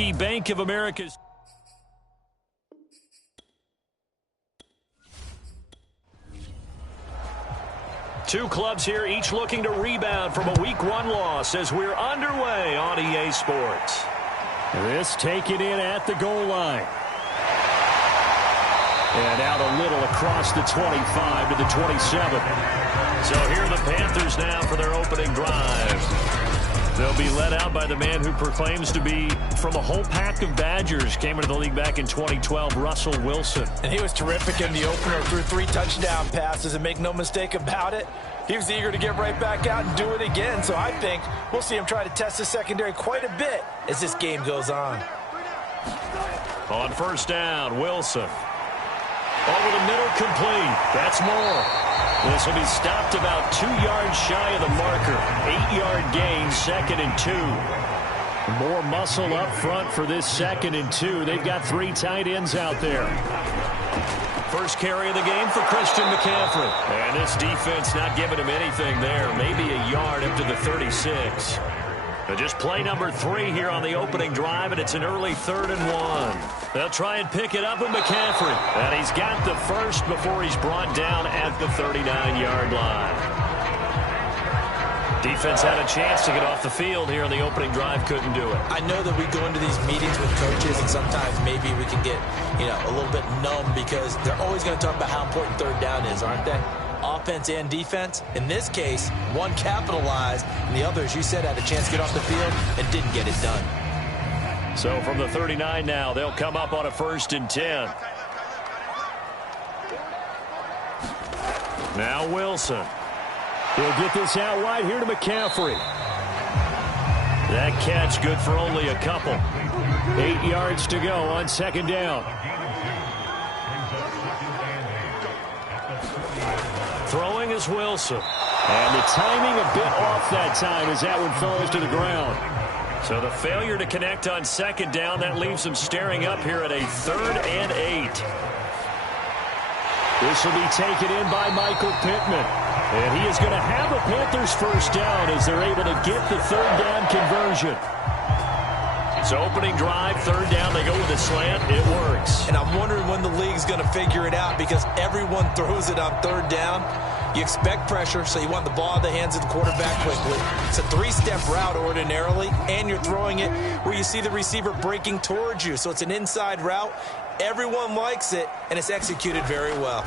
Carnegie Bank of America's. Two clubs here, each looking to rebound from a Week 1 loss as we're underway on EA Sports. This taken in at the goal line. And out a little across the 25 to the 27. So here are the Panthers now for their opening drive. They'll be led out by the man who proclaims to be from a whole pack of Badgers. Came into the league back in 2012, Russell Wilson. And he was terrific in the opener, threw 3 touchdown passes, and make no mistake about it, he was eager to get right back out and do it again. So I think we'll see him try to test the secondary quite a bit as this game goes on. On first down, Wilson. Over the middle, complete. That's more. This will be stopped about 2 yards shy of the marker. 8-yard gain, 2nd and 2. More muscle up front for this 2nd and 2. They've got 3 tight ends out there. First carry of the game for Christian McCaffrey. And this defense not giving him anything there. Maybe a yard up to the 36. But just play number 3 here on the opening drive, and it's an early 3rd and 1. They'll try and pick it up with McCaffrey. And he's got the first before he's brought down at the 39-yard line. Defense had a chance to get off the field here on the opening drive, couldn't do it. I know that we go into these meetings with coaches, and sometimes maybe we can get, a little bit numb because they're always going to talk about how important 3rd down is, aren't they? Offense and defense. In this case, one capitalized, and the other, as you said, had a chance to get off the field and didn't get it done. So from the 39 now, they'll come up on a 1st and 10. Now Wilson. He'll get this out wide here to McCaffrey. That catch good for only a couple. 8 yards to go on 2nd down. Throwing is Wilson. And the timing a bit off that time as that one falls to the ground. So the failure to connect on 2nd down, that leaves them staring up here at a 3rd and 8. This will be taken in by Michael Pittman. And he is going to have a Panthers first down as they're able to get the 3rd down conversion. So opening drive, 3rd down, they go with a slant. It works. And I'm wondering when the league's going to figure it out because everyone throws it on 3rd down. You expect pressure, so you want the ball in the hands of the quarterback quickly. It's a 3-step route ordinarily, and you're throwing it where you see the receiver breaking towards you. So it's an inside route. Everyone likes it, and it's executed very well.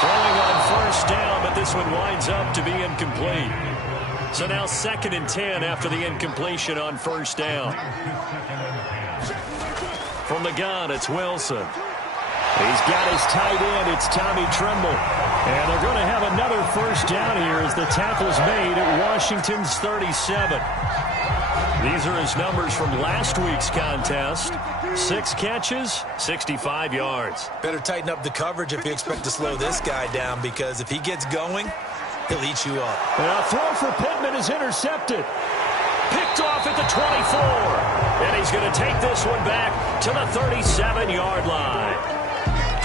Throwing on 1st down, but this one winds up to be incomplete. So now 2nd and 10 after the incompletion on 1st down. From the gun, it's Wilson. He's got his tight end. It's Tommy Tremble. And they're going to have another 1st down here as the tackle's made at Washington's 37. These are his numbers from last week's contest. 6 catches, 65 yards. Better tighten up the coverage if you expect to slow this guy down because if he gets going, he'll eat you up. And a throw for Pittman is intercepted. Picked off at the 24. And he's going to take this one back to the 37-yard line.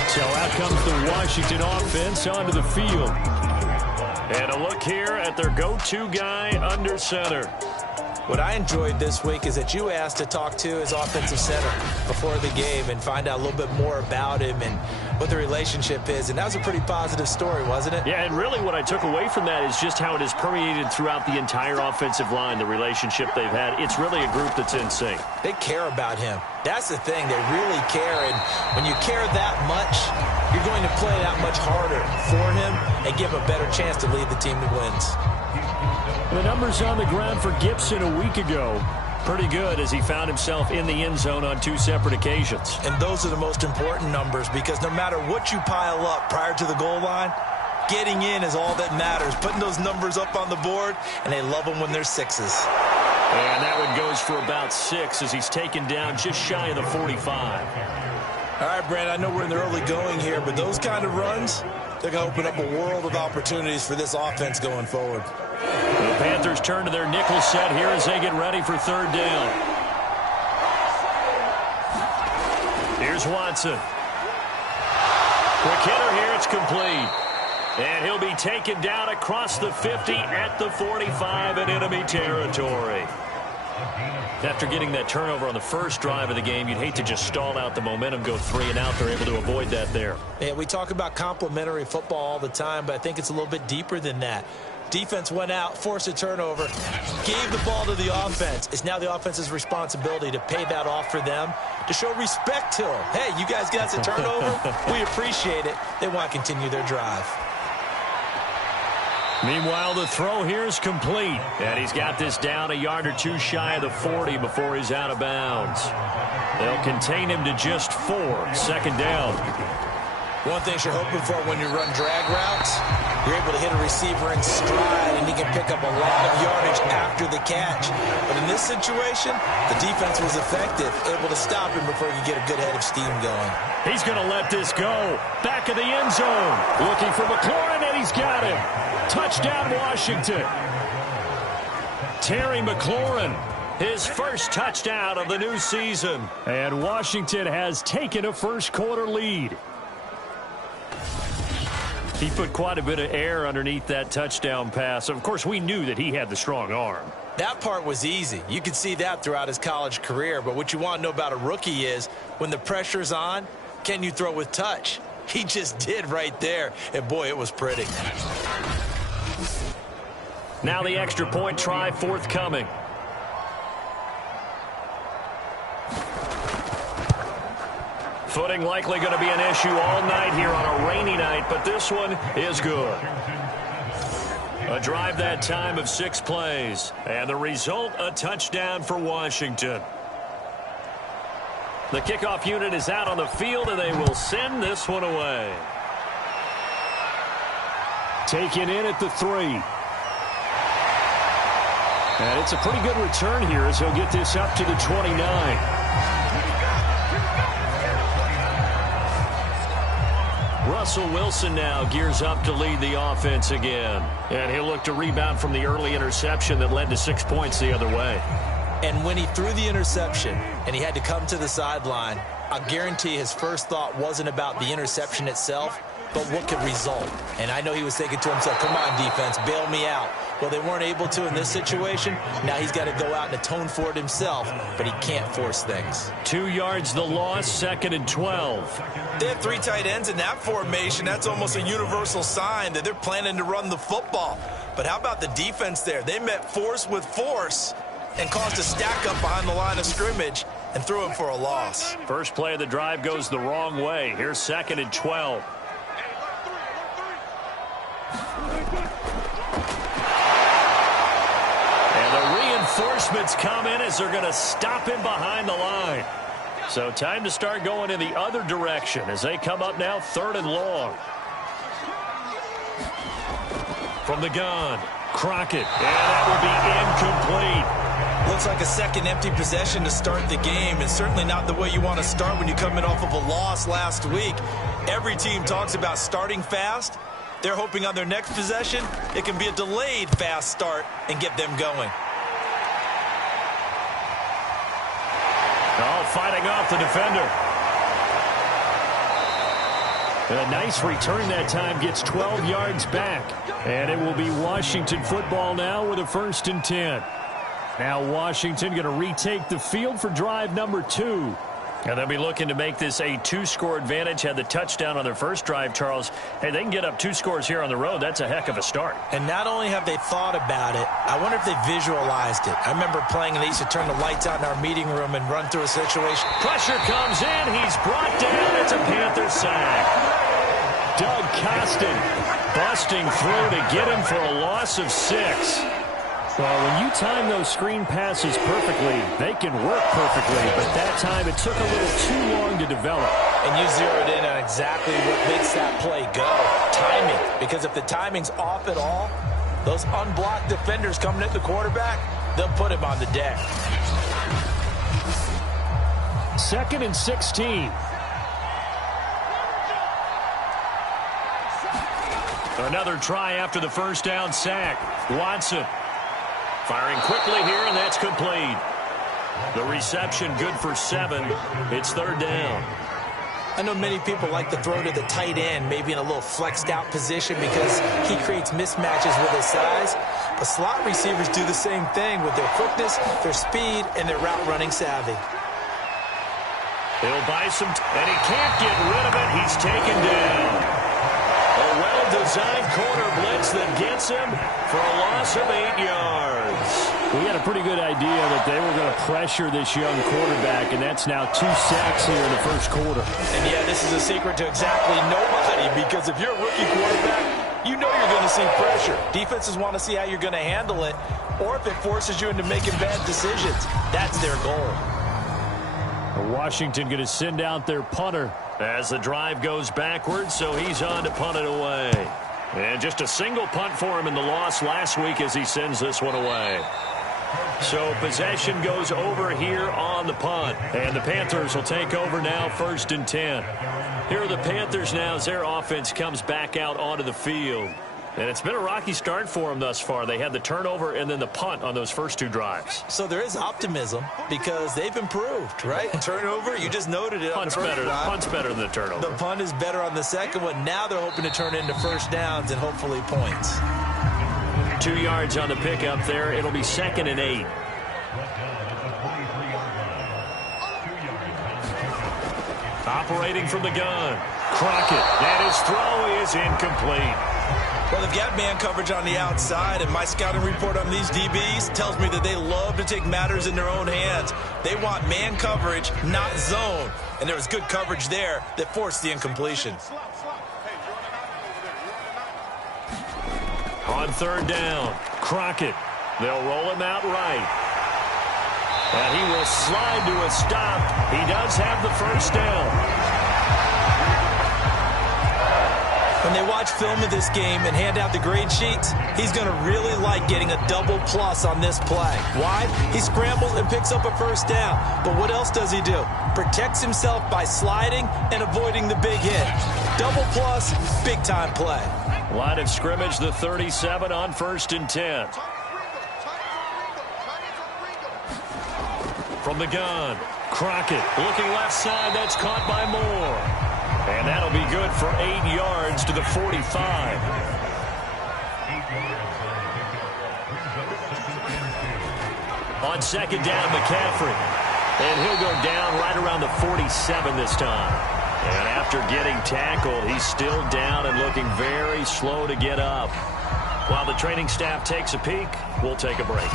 So out comes the Washington offense onto the field. And a look here at their go-to guy under center. What I enjoyed this week is that you asked to talk to his offensive center before the game and find out a little bit more about him and what the relationship is. And that was a pretty positive story, wasn't it? Yeah, and really what I took away from that is just how it has permeated throughout the entire offensive line, the relationship they've had. It's really a group that's in sync. They care about him. That's the thing. They really care. And when you care that much, you're going to play that much harder for him and give him a better chance to lead the team to wins. The numbers on the ground for Gibson a week ago, pretty good as he found himself in the end zone on 2 separate occasions. And those are the most important numbers because no matter what you pile up prior to the goal line, getting in is all that matters. Putting those numbers up on the board, and they love them when they're 6s. And that one goes for about 6 as he's taken down just shy of the 45. All right, Brand, I know we're in the early going here, but those kind of runs, they're going to open up a world of opportunities for this offense going forward. The Panthers turn to their nickel set here as they get ready for 3rd down. Here's Watson. Quick hitter here, it's complete. And he'll be taken down across the 50 at the 45 in enemy territory. After getting that turnover on the first drive of the game, you'd hate to just stall out the momentum, go 3 and out. They're able to avoid that there. Yeah, we talk about complementary football all the time, but I think it's a little bit deeper than that. Defense went out, forced a turnover, gave the ball to the offense. It's now the offense's responsibility to pay that off for them, to show respect to them. Hey, you guys got a turnover? We appreciate it. They want to continue their drive. Meanwhile, the throw here is complete. And he's got this down a yard or 2 shy of the 40 before he's out of bounds. They'll contain him to just 4. 2nd down. One thing you're hoping for when you run drag routes, you're able to hit a receiver in stride, and he can pick up a lot of yardage after the catch. But in this situation, the defense was effective, able to stop him before he could get a good head of steam going. He's going to let this go. Back of the end zone. Looking for McLaurin, and he's got him. Touchdown, Washington. Terry McLaurin, his first touchdown of the new season. And Washington has taken a first-quarter lead. He put quite a bit of air underneath that touchdown pass. Of course, we knew that he had the strong arm. That part was easy. You could see that throughout his college career. But what you want to know about a rookie is when the pressure's on, can you throw with touch? He just did right there. And, boy, it was pretty. Now the extra point try forthcoming. Footing likely going to be an issue all night here on a rainy night, but this one is good. A drive that time of 6 plays, and the result, a touchdown for Washington. The kickoff unit is out on the field, and they will send this one away. Taken in at the 3. And it's a pretty good return here as he'll get this up to the 29. Russell Wilson now gears up to lead the offense again. And he'll look to rebound from the early interception that led to 6 points the other way. And when he threw the interception and he had to come to the sideline, I guarantee his first thought wasn't about the interception itself, but what could result. And I know he was thinking to himself, come on, defense, bail me out. Well, they weren't able to in this situation. Now he's got to go out and atone for it himself, but he can't force things. 2 yards the loss, 2nd and 12. They have 3 tight ends in that formation. That's almost a universal sign that they're planning to run the football. But how about the defense there? They met force with force and caused a stack up behind the line of scrimmage and threw him for a loss. First play of the drive goes the wrong way. Here's 2nd and 12. Reinforcements come in as they're going to stop him behind the line. So time to start going in the other direction as they come up now 3rd and long. From the gun, Crockett, and that will be incomplete. Looks like a second empty possession to start the game, and certainly not the way you want to start when you come in off of a loss last week. Every team talks about starting fast. They're hoping on their next possession, it can be a delayed fast start and get them going. Oh, fighting off the defender. A nice return that time, gets 12 yards back. And it will be Washington football now with a 1st and 10. Now Washington going to retake the field for drive number 2. And they'll be looking to make this a 2-score advantage. Had the touchdown on their first drive, Charles. Hey, they can get up 2 scores here on the road. That's a heck of a start. And not only have they thought about it, I wonder if they visualized it. I remember playing, and they used to turn the lights out in our meeting room and run through a situation. Pressure comes in. He's brought down. It's a Panther sack. Doug Costin busting through to get him for a loss of 6. Well, when you time those screen passes perfectly, they can work perfectly. But that time, it took a little too long to develop. And you zeroed in on exactly what makes that play go. Timing. Because if the timing's off at all, those unblocked defenders coming at the quarterback, they'll put him on the deck. 2nd and 16. Another try after the first down sack. Watson firing quickly here, and that's complete. The reception good for 7. It's 3rd down. I know many people like to throw to the tight end, maybe in a little flexed out position because he creates mismatches with his size. But slot receivers do the same thing with their quickness, their speed, and their route running savvy. He'll buy some, and he can't get rid of it. He's taken down. A well-designed corner blitz that gets him for a loss of 8 yards. We had a pretty good idea that they were going to pressure this young quarterback, and that's now 2 sacks here in the first quarter. And, yeah, this is a secret to exactly nobody, because if you're a rookie quarterback, you know you're going to see pressure. Defenses want to see how you're going to handle it, or if it forces you into making bad decisions. That's their goal. Washington going to send out their punter as the drive goes backwards, so he's on to punt it away. And just a single punt for him in the loss last week as he sends this one away. So possession goes over here on the punt. And the Panthers will take over now, 1st and 10. Here are the Panthers now as their offense comes back out onto the field. And it's been a rocky start for them thus far. They had the turnover and then the punt on those first 2 drives. So there is optimism because they've improved, right? Turnover, you just noted it. Punt's better than the turnover. The punt is better on the second one. Now they're hoping to turn into first downs and hopefully points. 2 yards on the pickup there. It'll be 2nd and 8. Operating from the gun. Crockett. And his throw is incomplete. Well, they've got man coverage on the outside, and my scouting report on these DBs tells me that they love to take matters in their own hands. They want man coverage, not zone. And there was good coverage there that forced the incompletion. On 3rd down, Crockett. They'll roll him out right. And he will slide to a stop. He does have the first down. When they watch film of this game and hand out the grade sheets, he's going to really like getting a double plus on this play. Why? He scrambles and picks up a first down. But what else does he do? Protects himself by sliding and avoiding the big hit. Double plus, big-time play. Line of scrimmage, the 37 on 1st and 10. From the gun, Crockett looking left side. That's caught by Moore. And that'll be good for 8 yards to the 45. On 2nd down, McCaffrey. And he'll go down right around the 47 this time. And after getting tackled, he's still down and looking very slow to get up. While the training staff takes a peek, we'll take a break.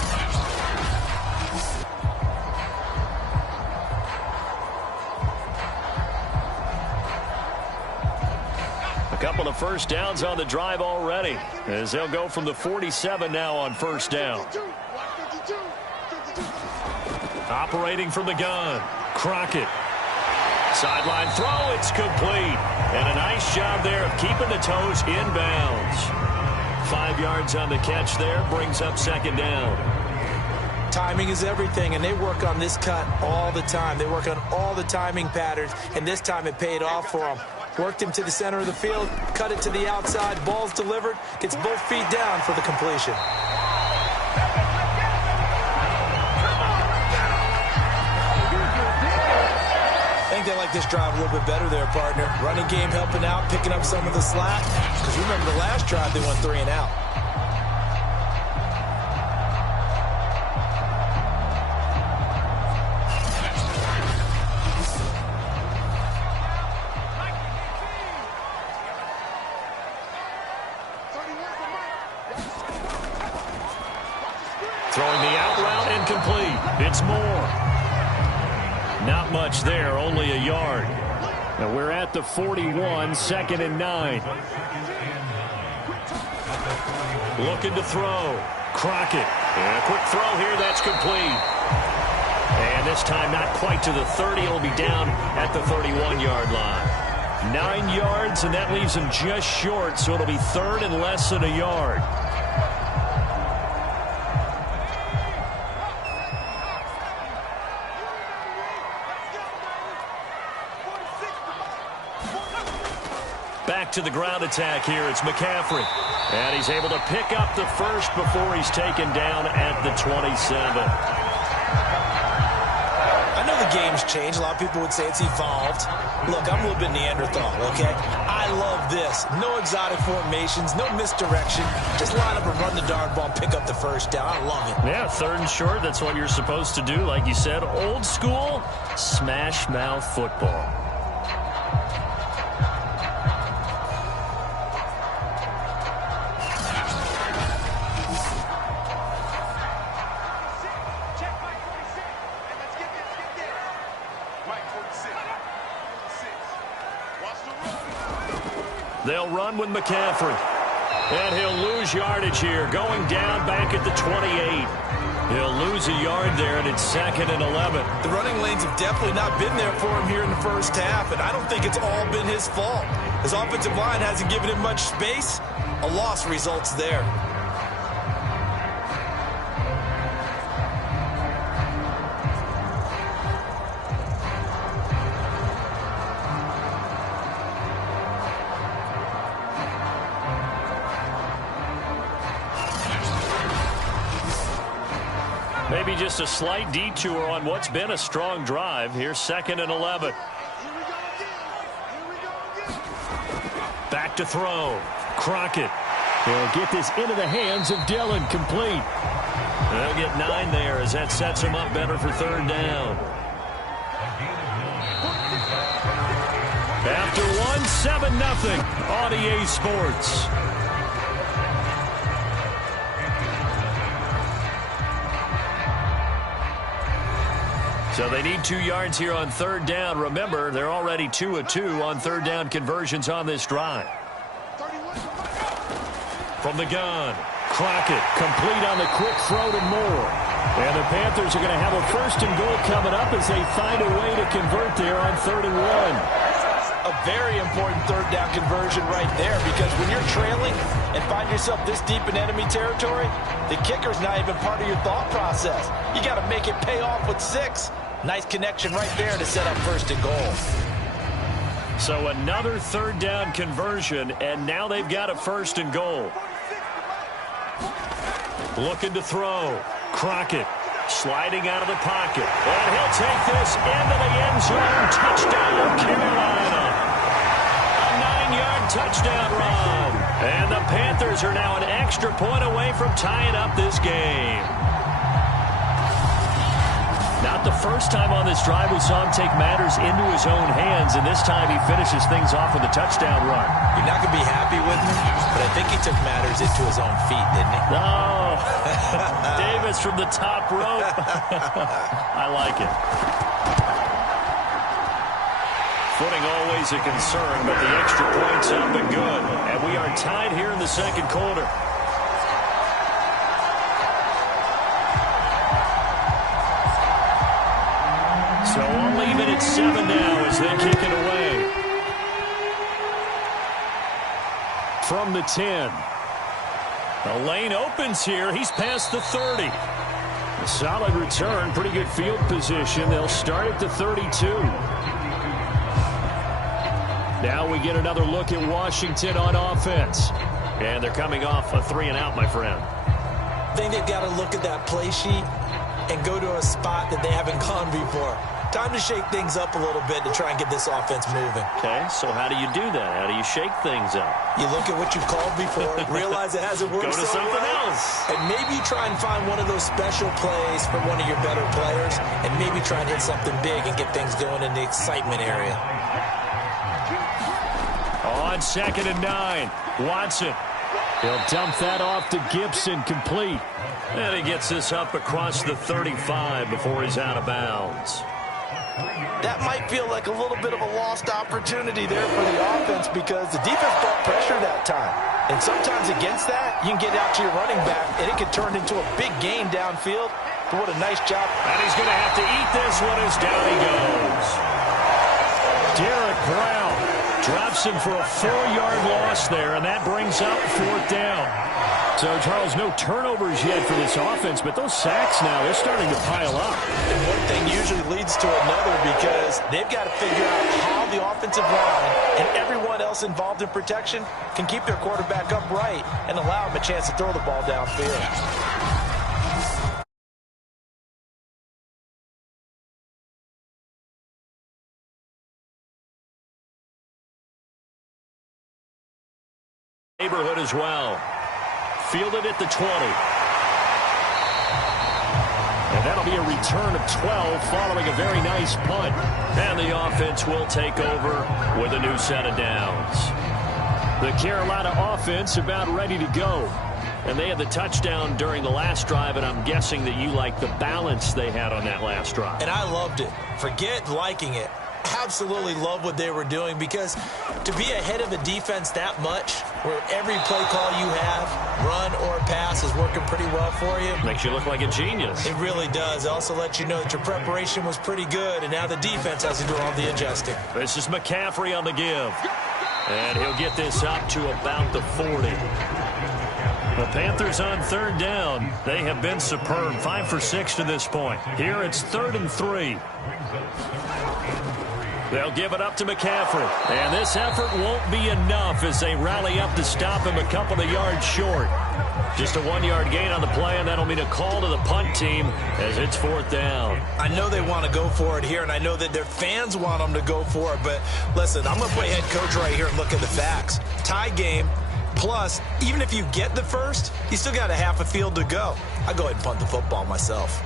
A couple of first downs on the drive already, as they'll go from the 47 now on 1st down. Operating from the gun, Crockett. Sideline throw, it's complete. And a nice job there of keeping the toes inbounds. 5 yards on the catch there, brings up 2nd down. Timing is everything, and they work on this cut all the time. They work on all the timing patterns, and this time it paid off for them. Worked him to the center of the field, cut it to the outside, ball's delivered, gets both feet down for the completion. I think they like this drive a little bit better there, partner. Running game helping out, picking up some of the slack. Because remember the last drive, they went 3 and out. Throwing the out route incomplete. It's Moore. Not much there, only a yard. And we're at the 41, 2nd and 9. Looking to throw. Crockett. And a quick throw here, that's complete. And this time not quite to the 30. It'll be down at the 31-yard line. 9 yards, and that leaves him just short, so it'll be 3rd and less than a yard. Back to the ground attack here. It's McCaffrey. And he's able to pick up the first before he's taken down at the 27. I know the game's changed. A lot of people would say it's evolved. Look, I'm a little bit Neanderthal, okay? I love this. No exotic formations, no misdirection. Just line up and run the darn ball, pick up the first down. I love it. Yeah, 3rd and short, that's what you're supposed to do. Like you said, old school, smash mouth football. They'll run with McCaffrey. And he'll lose yardage here, going down back at the 28. He'll lose a yard there, and it's 2nd and 11. The running lanes have definitely not been there for him here in the first half, and I don't think it's all been his fault. His offensive line hasn't given him much space. A loss results there. Maybe just a slight detour on what's been a strong drive. Here's 2nd and 11. Back to throw. Crockett. They'll get this into the hands of Dillon. Complete. They'll get 9 there as that sets them up better for 3rd down. After 1-7-0 on EA Sports. So they need 2 yards here on 3rd down. Remember, they're already 2 of 2 on 3rd down conversions on this drive. From the gun, Crockett, complete on the quick throw to Moore. And the Panthers are going to have a 1st and goal coming up as they find a way to convert there on 3rd and 1. A very important 3rd down conversion right there, because when you're trailing and find yourself this deep in enemy territory, the kicker's not even part of your thought process. You got to make it pay off with 6. Nice connection right there to set up 1st and goal. So another 3rd down conversion, and now they've got a 1st and goal. Looking to throw. Crockett sliding out of the pocket. And he'll take this into the end zone. Touchdown, Carolina. A 9-yard touchdown run. And the Panthers are now an extra point away from tying up this game. Not the first time on this drive we saw him take matters into his own hands, and this time he finishes things off with a touchdown run. You're not going to be happy with me, but I think he took matters into his own feet, didn't he? No. Davis from the top rope. I like it. Footing always a concern, but the extra point's up and good. And we are tied here in the 2nd quarter. So we'll leave it at 7 now as they kick it away. From the 10. The lane opens here. He's past the 30. A solid return. Pretty good field position. They'll start at the 32. Now we get another look at Washington on offense. And they're coming off a 3-and-out, my friend. I think they've got to look at that play sheet and go to a spot that they haven't gone before. Time to shake things up a little bit to try and get this offense moving. Okay, so how do you do that? How do you shake things up? You look at what you've called before, realize it hasn't worked Go to so something well, else. and maybe try and find one of those special plays from one of your better players, and maybe try and hit something big and get things going in the excitement area. On 2nd and 9, Watson. He'll dump that off to Gibson, complete. And he gets this up across the 35 before he's out of bounds. That might feel like a little bit of a lost opportunity there for the offense, because the defense brought pressure that time. And sometimes against that, you can get out to your running back, and it can turn into a big gain downfield. But what a nice job. And he's going to have to eat this one as down he goes. Derek Brown drops him for a 4-yard loss there, and that brings up 4th down. So, Charles, no turnovers yet for this offense, but those sacks now, they're starting to pile up. And one thing usually leads to another, because they've got to figure out how the offensive line and everyone else involved in protection can keep their quarterback upright and allow him a chance to throw the ball downfield. Neighborhood as well. Fielded at the 20. And that'll be a return of 12 following a very nice punt. And the offense will take over with a new set of downs. The Carolina offense about ready to go. And they had the touchdown during the last drive, and I'm guessing that you like the balance they had on that last drive. And I loved it. Forget liking it. Absolutely love what they were doing, because to be ahead of a defense that much, where every play call you have, run or pass, is working pretty well for you. Makes you look like a genius. It really does. It also lets you know that your preparation was pretty good, and now the defense has to do all the adjusting. This is McCaffrey on the give. And he'll get this up to about the 40. The Panthers on third down. They have been superb. 5 for 6 to this point. Here it's 3rd and 3. They'll give it up to McCaffrey. And this effort won't be enough as they rally up to stop him a couple of yards short. Just a 1-yard gain on the play, and that'll mean a call to the punt team as it's 4th down. I know they want to go for it here, and I know that their fans want them to go for it. But listen, I'm going to play head coach right here and look at the facts. Tie game. Plus, even if you get the first, you still got a half a field to go. I'll go ahead and punt the football myself.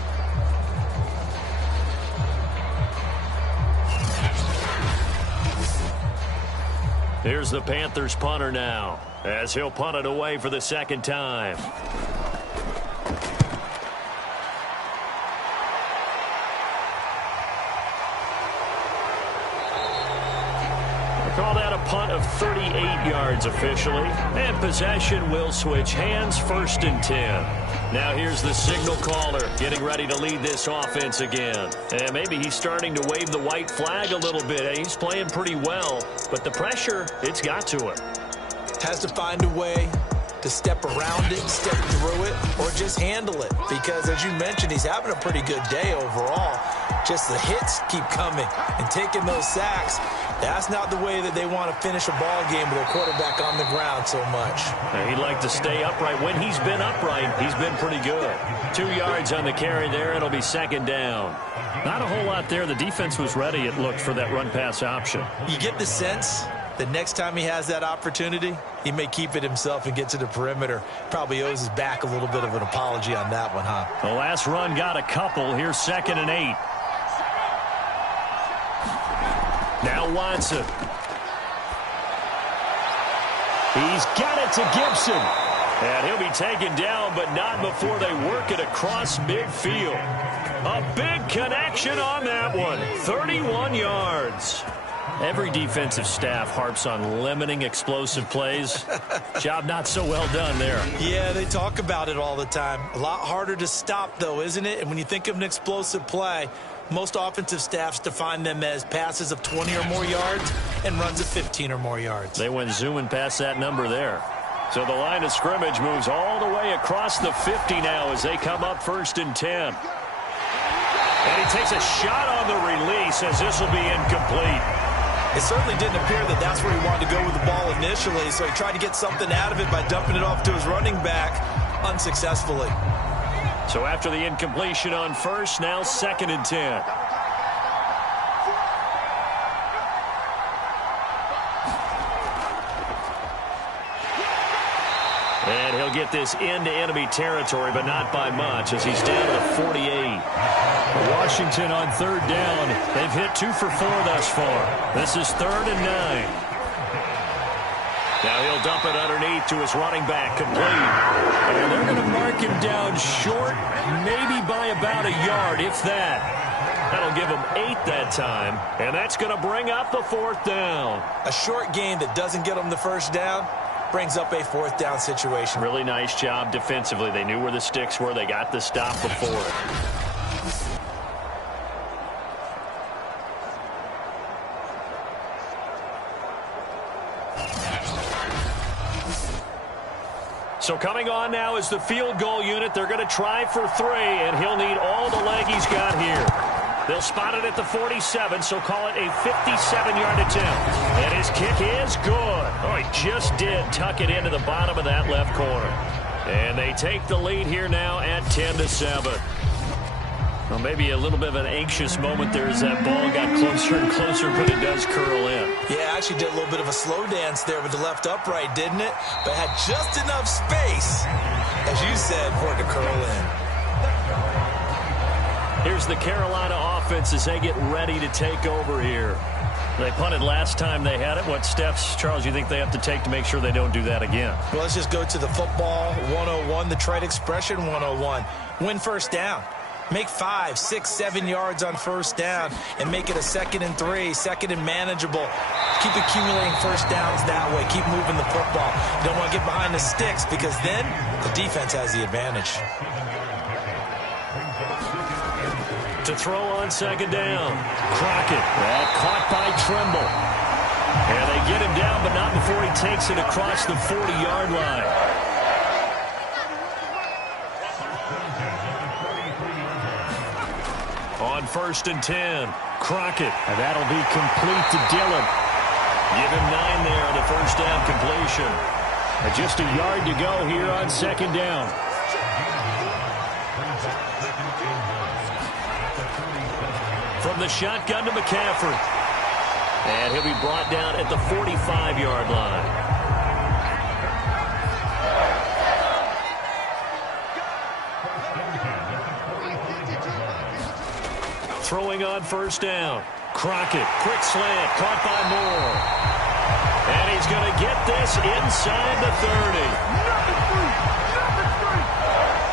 Here's the Panthers punter now, as he'll punt it away for the second time. Call that a punt of 38 yards officially. And possession will switch hands, 1st and 10. Now here's the signal caller getting ready to lead this offense again. And maybe he's starting to wave the white flag a little bit. He's playing pretty well, but the pressure, it's got to him. Has to find a way to step around it, step through it, or just handle it. Because as you mentioned, he's having a pretty good day overall. Just the hits keep coming and taking those sacks. That's not the way that they want to finish a ball game with their quarterback on the ground so much. He'd like to stay upright. When he's been upright, he's been pretty good. 2 yards on the carry there. It'll be 2nd down. Not a whole lot there. The defense was ready, it looked, for that run-pass option. You get the sense that next time he has that opportunity, he may keep it himself and get to the perimeter. Probably owes his back a little bit of an apology on that one, huh? The last run got a couple. Here's 2nd and 8. Now Watson. He's got it to Gibson. And he'll be taken down, but not before they work it across midfield. A big connection on that one. 31 yards. Every defensive staff harps on limiting explosive plays. Job not so well done there. Yeah, they talk about it all the time. A lot harder to stop, though, isn't it? And when you think of an explosive play, most offensive staffs define them as passes of 20 or more yards and runs of 15 or more yards. They went zooming past that number there. So the line of scrimmage moves all the way across the 50 now as they come up 1st and 10. And he takes a shot on the release as this will be incomplete. It certainly didn't appear that that's where he wanted to go with the ball initially, so he tried to get something out of it by dumping it off to his running back unsuccessfully. So after the incompletion on 1st, now 2nd and 10. And he'll get this into enemy territory, but not by much as he's down to the 48. Washington on 3rd down. They've hit 2 for 4 thus far. This is 3rd and 9. Now he'll dump it underneath to his running back, complete. And they're going to mark him down short, maybe by about a yard, if that. That'll give him 8 that time, and that's going to bring up the 4th down. A short gain that doesn't get him the 1st down brings up a 4th down situation. Really nice job defensively. They knew where the sticks were. They got the stop before it. So coming on now is the field goal unit. They're going to try for 3, and he'll need all the leg he's got here. They'll spot it at the 47, so call it a 57-yard attempt. And his kick is good. Oh, he just did tuck it into the bottom of that left corner. And they take the lead here now at 10-7. Well, maybe a little bit of an anxious moment there as that ball got closer and closer, but it does curl in. Yeah, actually did a little bit of a slow dance there with the left upright, didn't it? But had just enough space, as you said, for it to curl in. Here's the Carolina offense as they get ready to take over here. They punted last time they had it. What steps, Charles, you think they have to take to make sure they don't do that again? Well, let's just go to the football 101, the trade expression 101. Win first down. Make 5, 6, 7 yards on first down and make it a 2nd and 3, 2nd and manageable. Keep accumulating first downs that way. Keep moving the football. You don't want to get behind the sticks because then the defense has the advantage. To throw on 2nd down. Crockett. Caught by Trimble. And they get him down, but not before he takes it across the 40-yard line. On 1st and 10, Crockett. And that'll be complete to Dillon. Give him 9 there on the first down completion. And just a yard to go here on 2nd down. From the shotgun to McCaffrey. And he'll be brought down at the 45-yard line. Throwing on 1st down. Crockett, quick slant, caught by Moore. And he's going to get this inside the 30.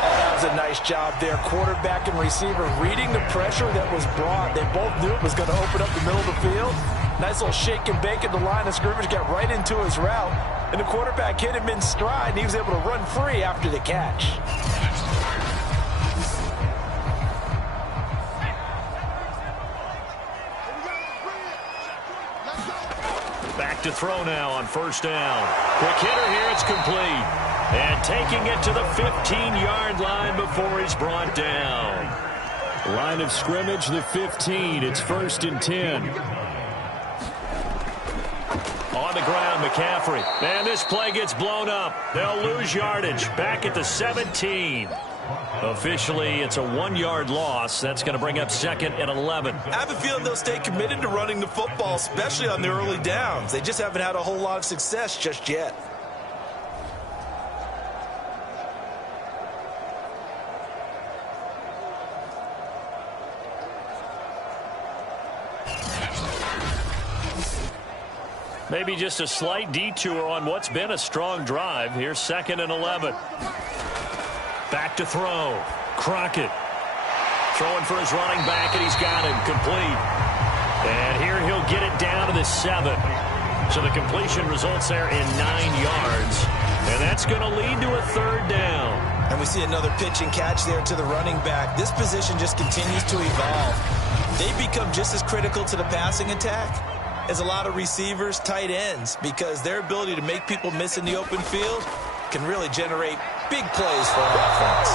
That was a nice job there. Quarterback and receiver reading the pressure that was brought. They both knew it was going to open up the middle of the field. Nice little shake and bake at the line of scrimmage, got right into his route. And the quarterback hit him in stride, and he was able to run free after the catch. Back to throw now on 1st down. Quick hitter here, it's complete. And taking it to the 15-yard line before he's brought down. Line of scrimmage, the 15. It's 1st and 10. On the ground, McCaffrey. And this play gets blown up. They'll lose yardage. Back at the 17. Officially, it's a 1-yard loss. That's going to bring up 2nd and 11. I have a feeling they'll stay committed to running the football, especially on the early downs. They just haven't had a whole lot of success just yet. Maybe just a slight detour on what's been a strong drive. Here's 2nd and 11. Back to throw. Crockett. Throwing for his running back, and he's got him complete. And here he'll get it down to the 7. So the completion results there in 9 yards. And that's going to lead to a 3rd down. And we see another pitch and catch there to the running back. This position just continues to evolve. They become just as critical to the passing attack as a lot of receivers, tight ends, because their ability to make people miss in the open field can really generate big plays for our offense.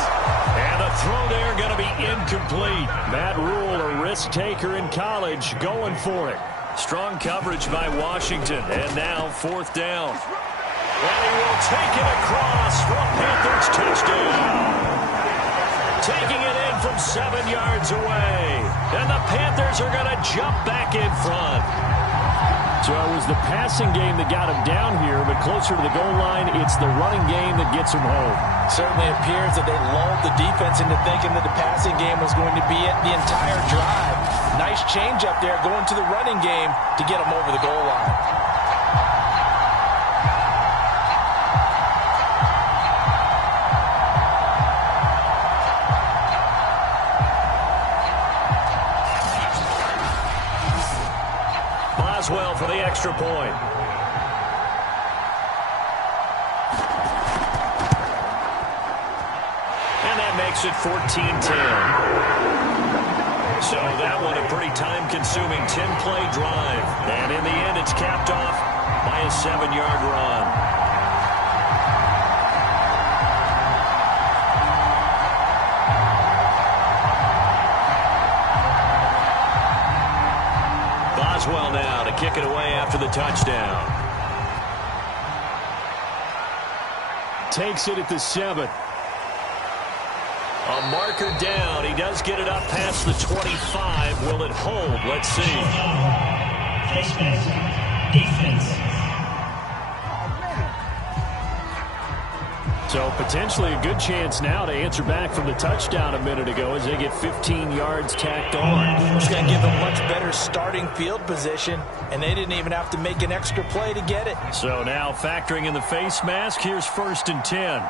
And the throw there going to be incomplete. Matt Rule, a risk taker in college, going for it. Strong coverage by Washington, and now 4th down. And he will take it across for a Panthers touchdown. Taking it in from 7 yards away. And the Panthers are going to jump back in front. So it was the passing game that got him down here, but closer to the goal line, it's the running game that gets him home. Certainly appears that they lulled the defense into thinking that the passing game was going to be it the entire drive. Nice change up there going to the running game to get him over the goal line. Well for the extra point. And that makes it 14-10. So that one a pretty time-consuming 10-play drive. And in the end, it's capped off by a 7-yard run. Well now to kick it away after the touchdown. Takes it at the 7. A marker down. He does get it up past the 25. Will it hold? Let's see. Defense. So potentially a good chance now to answer back from the touchdown a minute ago as they get 15 yards tacked on. It's going to give them much better starting field position, and they didn't even have to make an extra play to get it. So now factoring in the face mask, here's 1st and 10.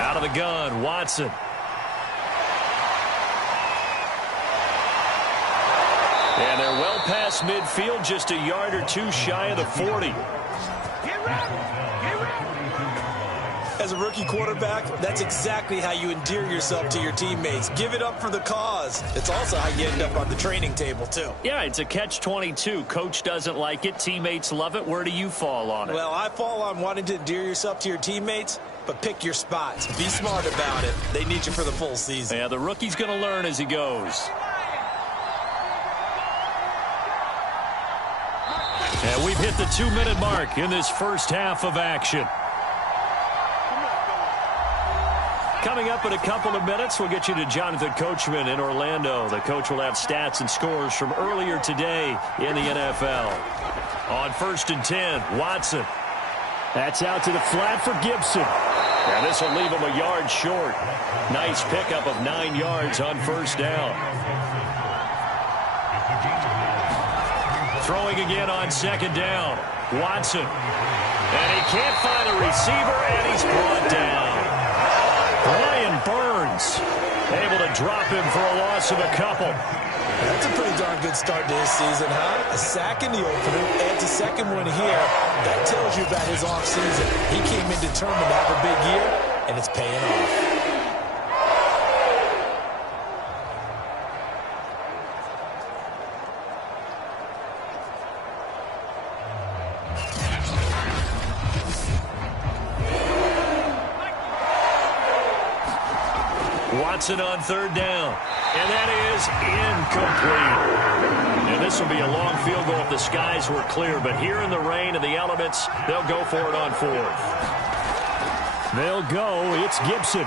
Out of the gun, Watson. And they're well past midfield, just a yard or two shy of the 40. As a rookie quarterback, that's exactly how you endear yourself to your teammates. Give it up for the cause. It's also how you end up on the training table, too. Yeah, it's a catch-22. Coach doesn't like it. Teammates love it. Where do you fall on it? Well, I fall on wanting to endear yourself to your teammates, but pick your spots. Be smart about it. They need you for the full season. Yeah, the rookie's going to learn as he goes. And we've hit the 2-minute mark in this first half of action. Coming up in a couple of minutes, we'll get you to Jonathan Coachman in Orlando. The coach will have stats and scores from earlier today in the NFL. On 1st and 10, Watson. That's out to the flat for Gibson. And this will leave him a yard short. Nice pickup of 9 yards on 1st down. Throwing again on 2nd down. Watson. And he can't find a receiver, and he's brought down. Brian Burns able to drop him for a loss of a couple. That's a pretty darn good start to his season, huh? A sack in the opener, adds a second one here. That tells you about his offseason. He came in determined to have a big year, and it's paying off. Watson on 3rd down. And that is incomplete. And this will be a long field goal if the skies were clear. But here in the rain and the elements, they'll go for it on 4th. They'll go. It's Gibson.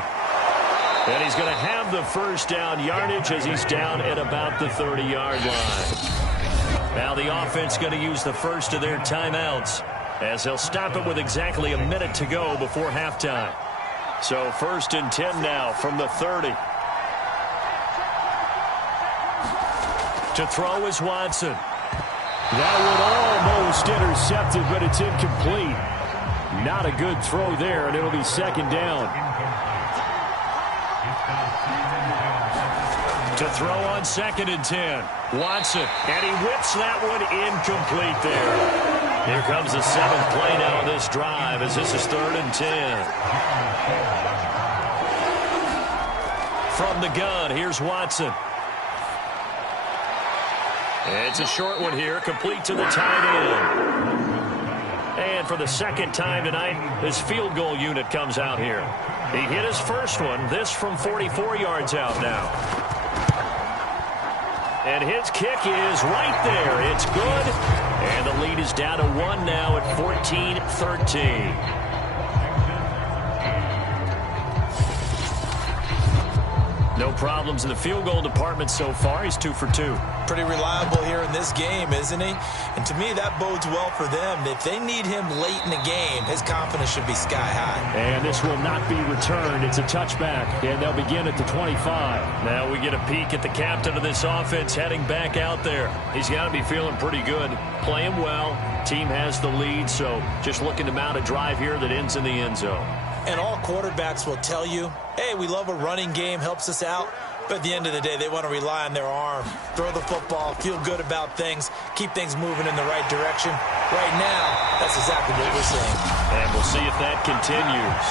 And he's going to have the 1st down yardage as he's down at about the 30-yard line. Now the offense going to use the first of their timeouts as they'll stop it with exactly a minute to go before halftime. So 1st and 10 now from the 30. To throw is Watson. That one almost intercepted, but it's incomplete. Not a good throw there, and it'll be 2nd down. To throw on 2nd and 10. Watson, and he whips that one incomplete there. Here comes the 7th play now on this drive as this is 3rd and 10. From the gun, here's Watson. It's a short one here, complete to the tight end. And for the 2nd time tonight, this field goal unit comes out here. He hit his first one, this from 44 yards out now. And his kick is right there. It's good. And the lead is down to 1 now at 14-13. No problems in the field goal department so far. He's 2 for 2. Pretty reliable here in this game, isn't he? And to me, that bodes well for them. If they need him late in the game, his confidence should be sky high. And this will not be returned. It's a touchback, and they'll begin at the 25. Now we get a peek at the captain of this offense heading back out there. He's got to be feeling pretty good. Playing well. Team has the lead, so just looking to mount a drive here that ends in the end zone. And all quarterbacks will tell you, hey, we love a running game, helps us out. But at the end of the day, they want to rely on their arm. Throw the football, feel good about things, keep things moving in the right direction. Right now, that's exactly what we're seeing. And we'll see if that continues.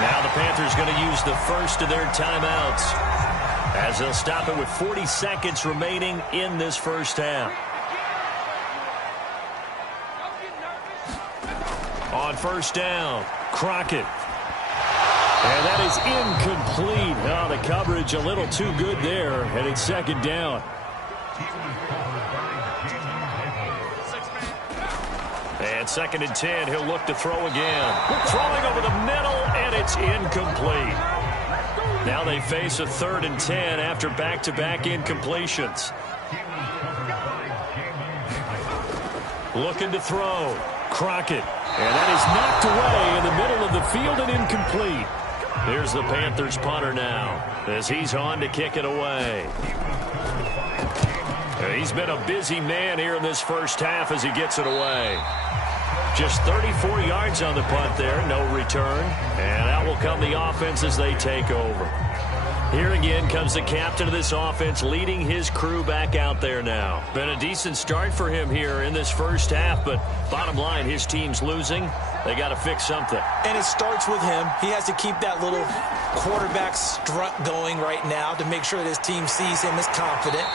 Now the Panthers going to use the first of their timeouts as they'll stop it with 40 seconds remaining in this first half. On 1st down, Crockett. And that is incomplete. Oh, the coverage a little too good there, and it's 2nd down. And 2nd and 10, he'll look to throw again. Throwing over the middle, and it's incomplete. Now they face a 3rd and 10 after back-to-back incompletions. Looking to throw. Crockett. And that is knocked away in the middle of the field and incomplete. Here's the Panthers punter now as he's on to kick it away. He's been a busy man here in this first half as he gets it away. Just 34 yards on the punt there, no return. And out will come the offense as they take over. Here again comes the captain of this offense leading his crew back out there now. Been a decent start for him here in this first half, but bottom line, his team's losing. They got to fix something. And it starts with him. He has to keep that little quarterback strut going right now to make sure that his team sees him as confident.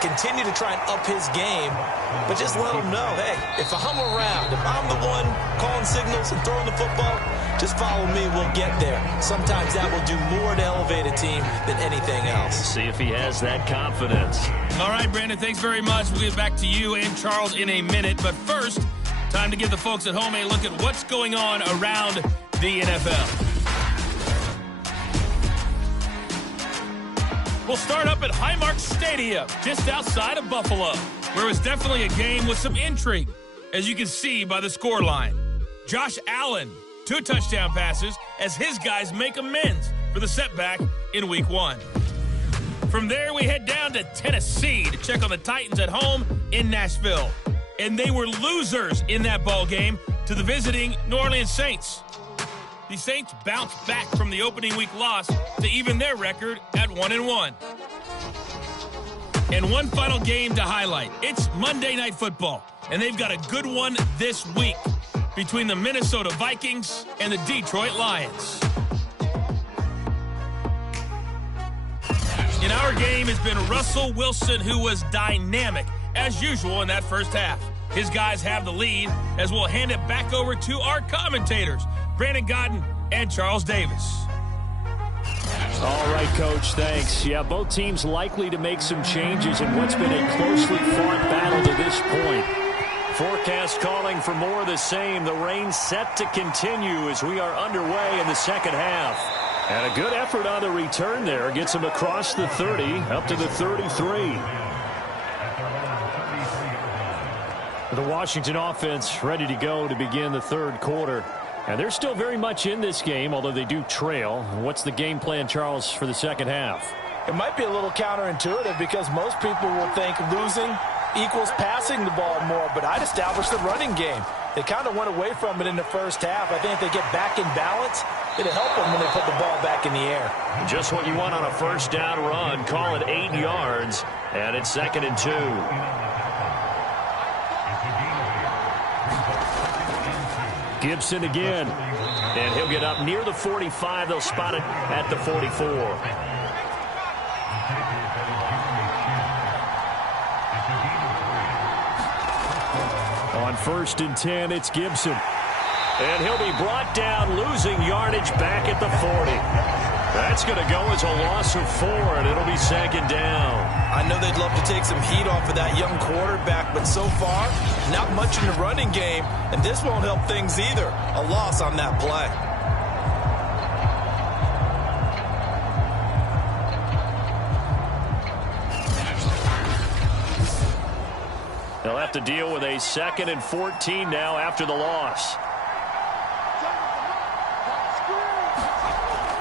Continue to try and up his game, but just let him know, hey, if I'm around, if I'm the one calling signals and throwing the football, just follow me, we'll get there. Sometimes that will do more to elevate a team than anything else. See if he has that confidence. All right, Brandon, thanks very much. We'll get back to you and Charles in a minute, but first, time to give the folks at home a look at what's going on around the NFL. We'll start up at Highmark Stadium, just outside of Buffalo, where it was definitely a game with some intrigue, as you can see by the scoreline. Josh Allen, 2 touchdown passes, as his guys make amends for the setback in Week 1. From there, we head down to Tennessee to check on the Titans at home in Nashville. And they were losers in that ball game to the visiting New Orleans Saints. The Saints bounced back from the opening week loss to even their record at 1-1. And one final game to highlight. It's Monday Night Football, and they've got a good one this week between the Minnesota Vikings and the Detroit Lions. In our game has been Russell Wilson, who was dynamic, as usual, in that first half. His guys have the lead, as we'll hand it back over to our commentators, Brandon Godden and Charles Davis. All right, Coach, thanks. Yeah, both teams likely to make some changes in what's been a closely fought battle to this point. Forecast calling for more of the same. The rain set to continue as we are underway in the second half. And a good effort on the return there. Gets him across the 30, up to the 33. The Washington offense ready to go to begin the third quarter. And they're still very much in this game, although they do trail. What's the game plan, Charles, for the second half? It might be a little counterintuitive because most people will think losing equals passing the ball more, but I'd establish the running game. They kind of went away from it in the first half. I think if they get back in balance, it'll help them when they put the ball back in the air. Just what you want on a first down run. Call it 8 yards, and it's 2nd and 2. Gibson again. And he'll get up near the 45. They'll spot it at the 44. On 1st and 10, it's Gibson. And he'll be brought down, losing yardage back at the 40. That's going to go as a loss of 4, and it'll be 2nd down. I know they'd love to take some heat off of that young quarterback, but so far, not much in the running game, and this won't help things either. A loss on that play. They'll have to deal with a 2nd and 14 now after the loss.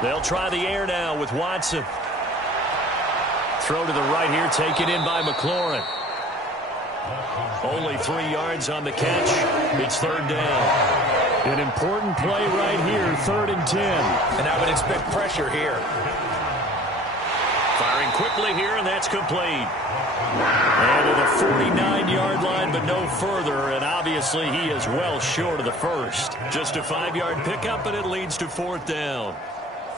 They'll try the air now with Watson. Throw to the right here, taken in by McLaurin. Only 3 yards on the catch. It's 3rd down. An important play right here, 3rd and 10. And I would expect pressure here. Firing quickly here, and that's complete. And to the 49-yard line, but no further, and obviously he is well short of the first. Just a 5-yard pickup, and it leads to 4th down.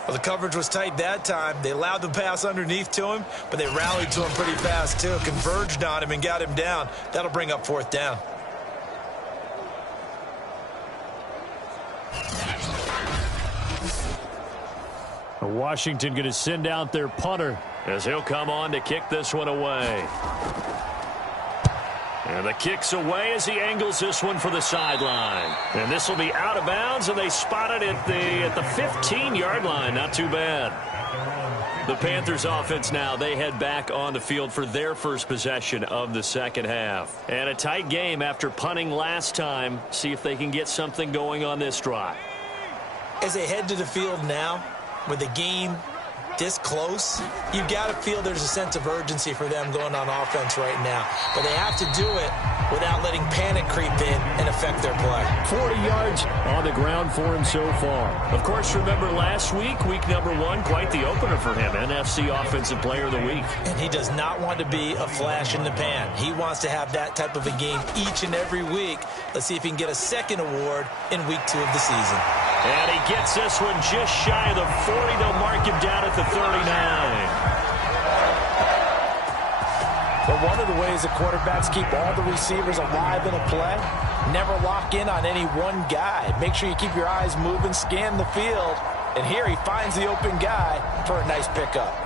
Well, the coverage was tight that time. They allowed the pass underneath to him, but they rallied to him pretty fast, too. Converged on him and got him down. That'll bring up 4th down. Washington going to send out their punter as he'll come on to kick this one away. And the kick's away as he angles this one for the sideline. And this will be out of bounds, and they spot it at the 15-yard line. Not too bad. The Panthers offense now, they head back on the field for their first possession of the second half. And a tight game after punting last time. See if they can get something going on this drive. As they head to the field now, with the game this close, you've got to feel there's a sense of urgency for them going on offense right now. But they have to do it without letting panic creep in and affect their play. 40 yards on the ground for him so far. Of course, remember last week, week number 1, quite the opener for him, NFC Offensive Player of the Week. And he does not want to be a flash in the pan. He wants to have that type of a game each and every week. Let's see if he can get a second award in week 2 of the season. And he gets this one just shy of the 40. They'll mark him down at the 39. But one of the ways that quarterbacks keep all the receivers alive in a play, never lock in on any one guy. Make sure you keep your eyes moving, scan the field. And here he finds the open guy for a nice pickup.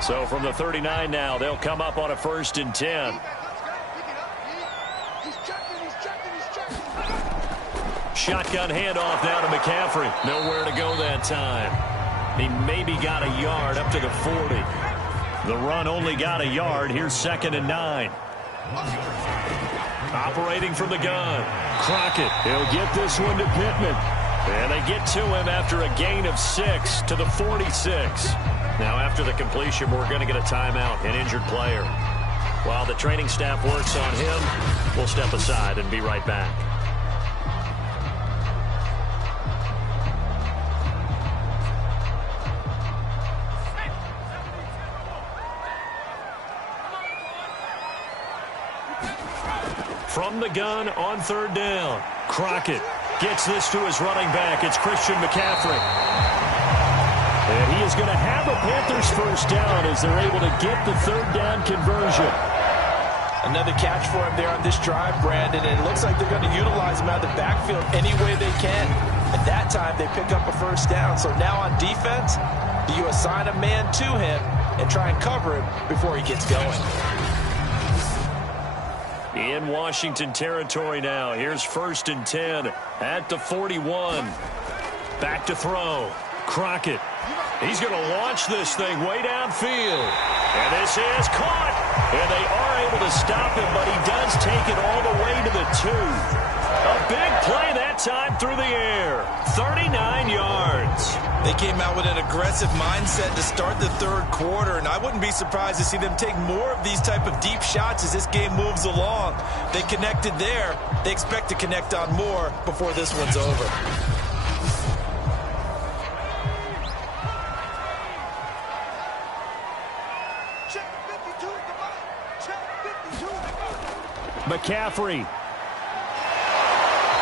So from the 39 now, they'll come up on a 1st and 10. Shotgun handoff now to McCaffrey. Nowhere to go that time. He maybe got a yard up to the 40. The run only got a yard. Here's 2nd and 9. Operating from the gun. Crockett. He'll get this one to Pittman. And they get to him after a gain of 6 to the 46. Now, after the completion, we're going to get a timeout, an injured player. While the training staff works on him, we'll step aside and be right back. From the gun on 3rd down, Crockett gets this to his running back. It's Christian McCaffrey. And he is going to have a Panthers 1st down as they're able to get the 3rd down conversion. Another catch for him there on this drive, Brandon, and it looks like they're going to utilize him out of the backfield any way they can. At that time, they pick up a 1st down. So now on defense, do you assign a man to him and try and cover him before he gets going? In Washington territory now. Here's 1st and 10 at the 41. Back to throw. Crockett. He's going to launch this thing way downfield. And this is caught. And they are able to stop him, but he does take it all the way to the 2. A big play that time through the air. 39 yards. They came out with an aggressive mindset to start the 3rd quarter, and I wouldn't be surprised to see them take more of these type of deep shots as this game moves along. They connected there. They expect to connect on more before this one's over. McCaffrey.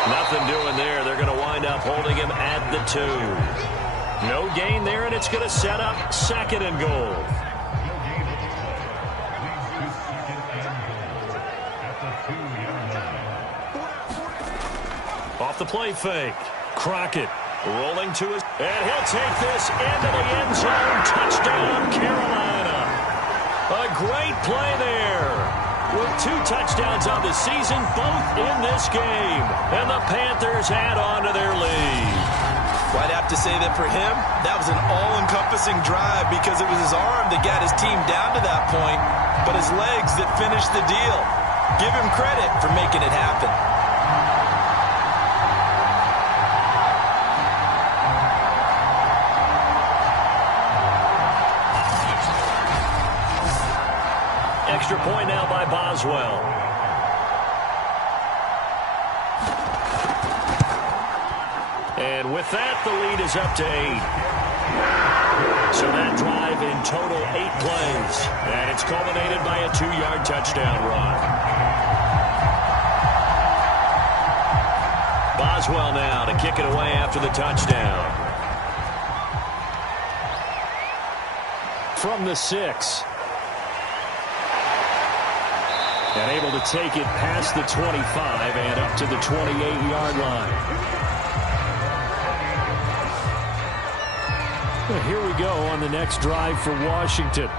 Nothing doing there. They're going to wind up holding him at the 2. No gain there, and it's going to set up 2nd and goal. Off the play fake. Crockett rolling to his... And he'll take this into the end zone. Touchdown, Carolina. A great play there. With 2 touchdowns on the season, both in this game. And the Panthers add on to their lead. Well, I'd have to say that for him, that was an all-encompassing drive because it was his arm that got his team down to that point, but his legs that finished the deal. Give him credit for making it happen. Extra point now by Boswell. And with that, the lead is up to 8. So that drive in total 8 plays. And it's culminated by a 2-yard touchdown run. Boswell now to kick it away after the touchdown. From the 6. And able to take it past the 25 and up to the 28-yard line. Well, here we go on the next drive for Washington.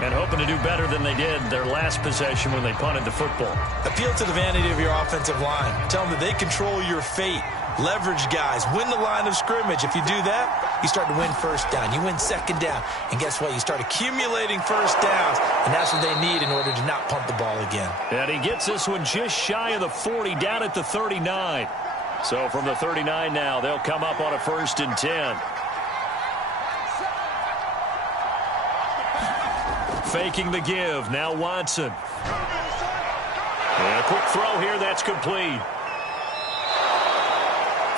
And hoping to do better than they did their last possession when they punted the football. Appeal to the vanity of your offensive line. Tell them that they control your fate. Leverage guys. Win the line of scrimmage. If you do that, you start to win first down. You win second down. And guess what? You start accumulating first downs. And that's what they need in order to not punt the ball again. And he gets this one just shy of the 40, down at the 39. So from the 39 now, they'll come up on a 1st and 10. Faking the give. Now Watson. And a quick throw here. That's complete.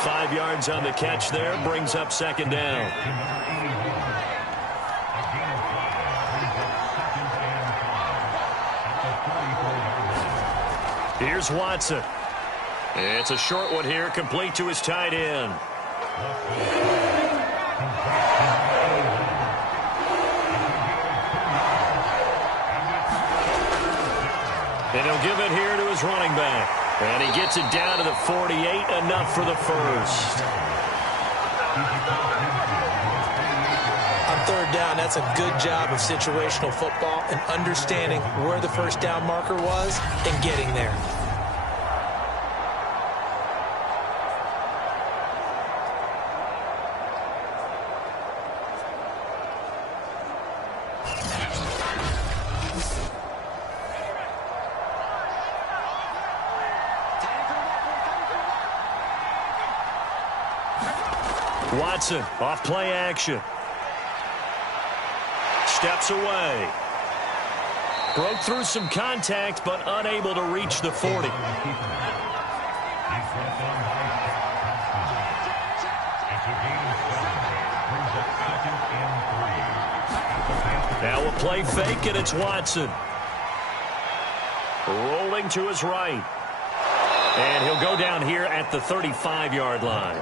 5 yards on the catch there. Brings up 2nd down. Here's Watson. It's a short one here. Complete to his tight end. And he'll give it here to his running back. And he gets it down to the 48, enough for the first. On 3rd down, that's a good job of situational football and understanding where the first down marker was and getting there. Watson off play action. Steps away. Broke through some contact, but unable to reach the 40. Now a play fake, and it's Watson. Rolling to his right. And he'll go down here at the 35-yard line.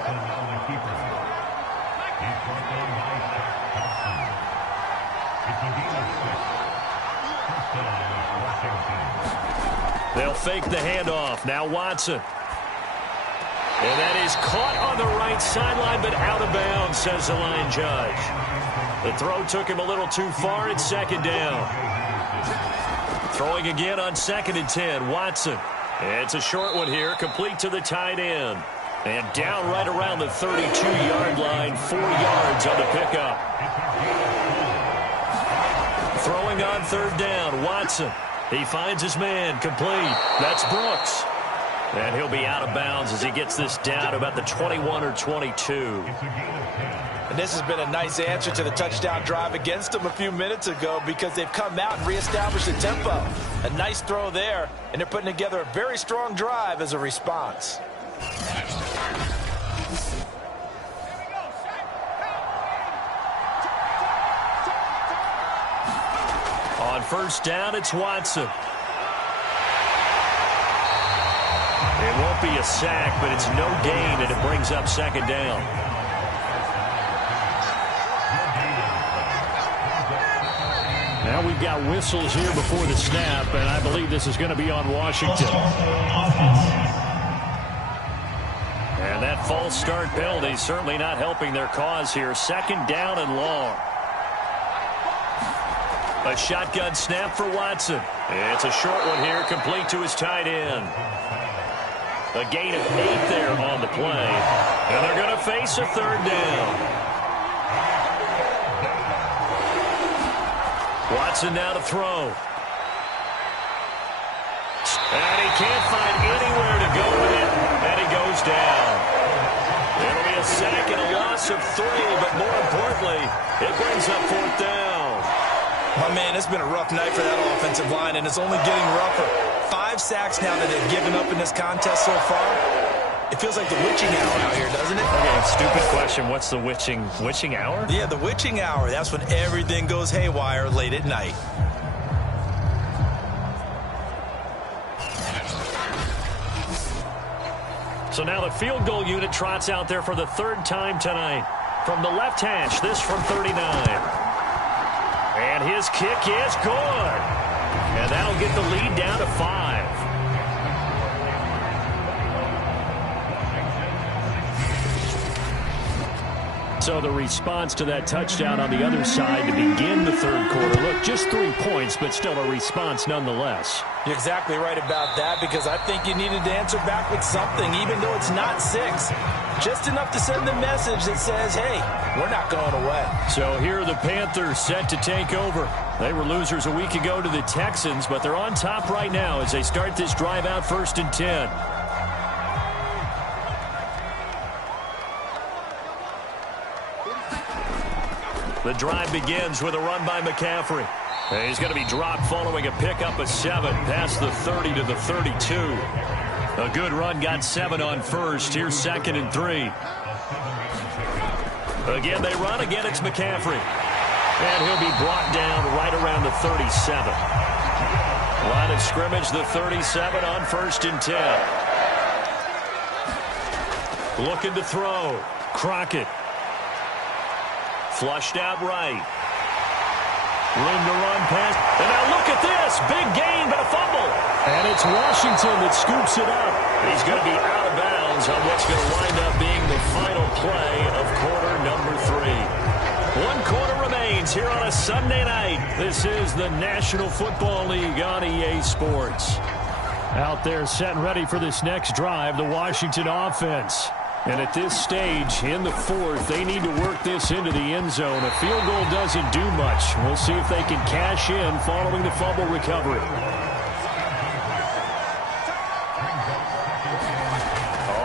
They'll fake the handoff. Now Watson. And that is caught on the right sideline, but out of bounds, says the line judge. The throw took him a little too far. It's 2nd down. Throwing again on 2nd and 10. Watson. It's a short one here, complete to the tight end. And down right around the 32-yard line, 4 yards on the pickup. Throwing on 3rd down, Watson. He finds his man, complete. That's Brooks. And he'll be out of bounds as he gets this down to about the 21 or 22. And this has been a nice answer to the touchdown drive against them a few minutes ago because they've come out and reestablished the tempo. A nice throw there, and they're putting together a very strong drive as a response. On 1st down, it's Watson. It won't be a sack, but it's no gain, and it brings up 2nd down. Now we've got whistles here before the snap, and I believe this is going to be on Washington. And that false start penalty certainly not helping their cause here. 2nd down and long. A shotgun snap for Watson. It's a short one here, complete to his tight end. A gain of 8 there on the play. And they're going to face a 3rd down. Watson now to throw. And he can't find anywhere to go with it. And he goes down. It'll be a sack and a loss of 3, but more importantly, it brings up 4th down. My man, it's been a rough night for that offensive line, and it's only getting rougher. 5 sacks now that they've given up in this contest so far. It feels like the witching hour out here, doesn't it? Okay, stupid question. What's the witching hour? Yeah, the witching hour. That's when everything goes haywire late at night. So now the field goal unit trots out there for the 3rd time tonight. From the left hash, this from 39. And his kick is good. And that'll get the lead down to 5. So the response to that touchdown on the other side to begin the third quarter. Look, just 3 points, but still a response nonetheless. You're exactly right about that, because I think you needed to answer back with something, even though it's not 6. Just enough to send the message that says, hey, we're not going away. So here are the Panthers set to take over. They were losers a week ago to the Texans, but they're on top right now as they start this drive out 1st and 10. The drive begins with a run by McCaffrey. And he's going to be dropped following a pickup of 7 past the 30 to the 32. A good run got 7 on first. Here's 2nd and 3. Again, they run. Again, it's McCaffrey. And he'll be brought down right around the 37. Line of scrimmage, the 37 on 1st and 10. Looking to throw. Crockett. Flushed out right. Room to run past. And now look at this. Big gain, but a fumble. And it's Washington that scoops it up. He's going to be out of bounds on what's going to wind up being the final play of quarter number 3. 1 quarter remains here on a Sunday night. This is the National Football League on EA Sports. Out there set and ready for this next drive, the Washington offense. And at this stage, in the 4th, they need to work this into the end zone. A field goal doesn't do much. We'll see if they can cash in following the fumble recovery.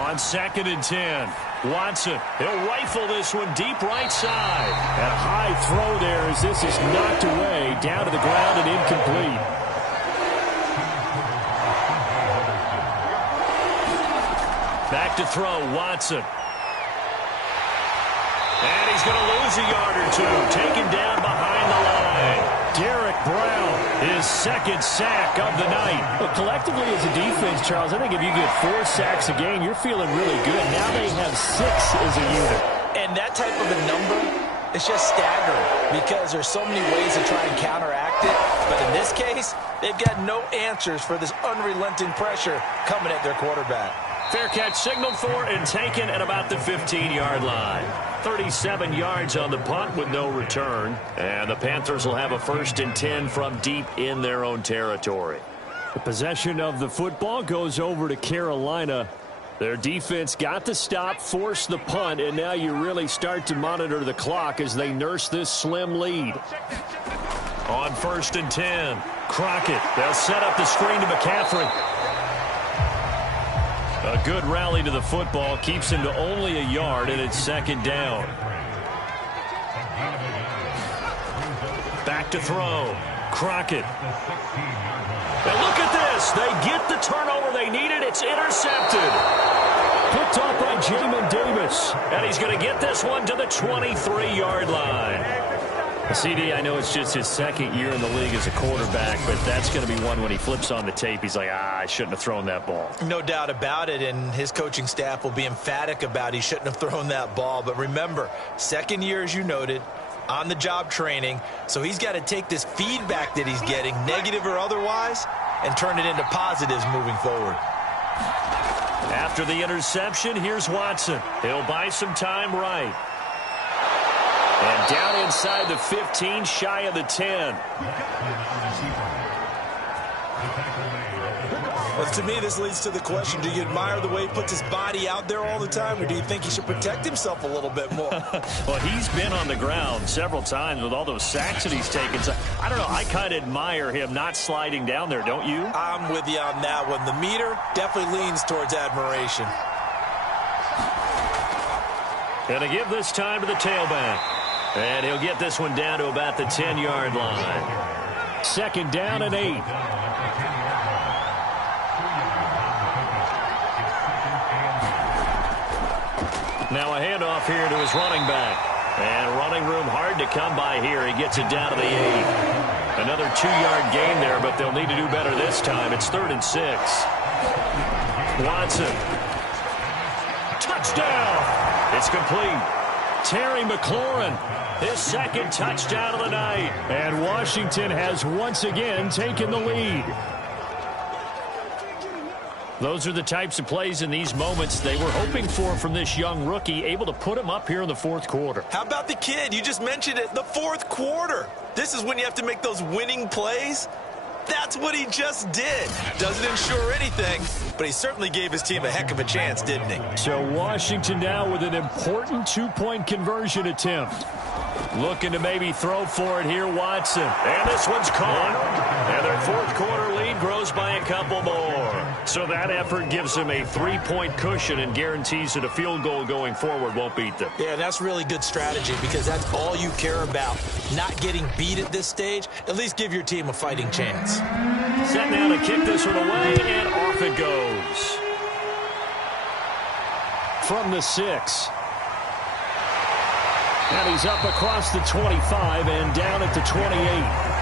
On 2nd and 10, Watson. He'll rifle this one deep right side. And a high throw there as this is knocked away, down to the ground and incomplete. Back to throw, Watson. And he's going to lose a yard or 2. Taken down behind the line. Derek Brown, his 2nd sack of the night. Well, collectively as a defense, Charles, I think if you get 4 sacks a game, you're feeling really good. Now they have 6 as a unit. And that type of a number, it's just staggering because there's so many ways to try and counteract it. But in this case, they've got no answers for this unrelenting pressure coming at their quarterback. Fair catch signaled for and taken at about the 15-yard line. 37 yards on the punt with no return. And the Panthers will have a 1st and 10 from deep in their own territory. The possession of the football goes over to Carolina. Their defense got the stop, forced the punt, and now you really start to monitor the clock as they nurse this slim lead. On 1st and 10, Crockett. They'll set up the screen to McCaffrey. A good rally to the football keeps him to only a yard, and it's 2nd down. Back to throw. Crockett. And look at this. They get the turnover they needed. It's intercepted. Picked off by Jamin Davis. And he's going to get this one to the 23-yard line. CD, I know it's just his 2nd year in the league as a quarterback, but that's going to be one when he flips on the tape, he's like, I shouldn't have thrown that ball. No doubt about it, and his coaching staff will be emphatic about he shouldn't have thrown that ball. But remember, 2nd year, as you noted, on-the-job training, so he's got to take this feedback that he's getting, negative or otherwise, and turn it into positives moving forward. After the interception, here's Watson. He'll buy some time right. And down inside the 15, shy of the 10. Well, to me, this leads to the question, do you admire the way he puts his body out there all the time, or do you think he should protect himself a little bit more? Well, he's been on the ground several times with all those sacks that he's taken. So, I don't know, I kind of admire him not sliding down there, don't you? I'm with you on that one. The meter definitely leans towards admiration. Going to give this time to the tailback. And he'll get this one down to about the 10-yard line. 2nd down and 8. Now a handoff here to his running back. And running room hard to come by here. He gets it down to the 8. Another 2-yard gain there, but they'll need to do better this time. It's 3rd and 6. Watson. Touchdown. It's complete. Terry McLaurin, his 2nd touchdown of the night. And Washington has once again taken the lead. Those are the types of plays in these moments they were hoping for from this young rookie, able to put him up here in the fourth quarter. How about the kid? You just mentioned it, the fourth quarter. This is when you have to make those winning plays. That's what he just did. Doesn't ensure anything, but he certainly gave his team a heck of a chance, didn't he? So Washington now with an important two-point conversion attempt. Looking to maybe throw for it here, Watson. And this one's caught. And their fourth quarter lead grows by a couple more. So that effort gives them a 3-point cushion and guarantees that a field goal going forward won't beat them. Yeah, that's really good strategy because that's all you care about. Not getting beat at this stage. At least give your team a fighting chance. Set now to kick this one away, and off it goes. From the 6. And he's up across the 25 and down at the 28.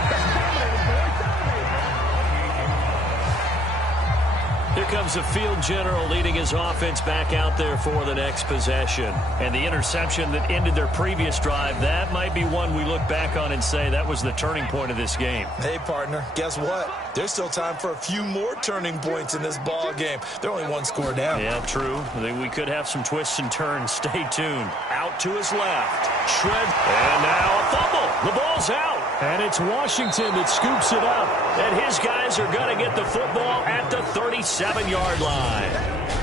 Here comes the field general leading his offense back out there for the next possession. And the interception that ended their previous drive, that might be one we look back on and say that was the turning point of this game. Hey, partner, guess what? There's still time for a few more turning points in this ball game. They're only one score down. Yeah, true. We could have some twists and turns. Stay tuned. Out to his left. Shred. And now a fumble. The ball's out. And it's Washington that scoops it up. And his guys are going to get the football at the 37-yard line.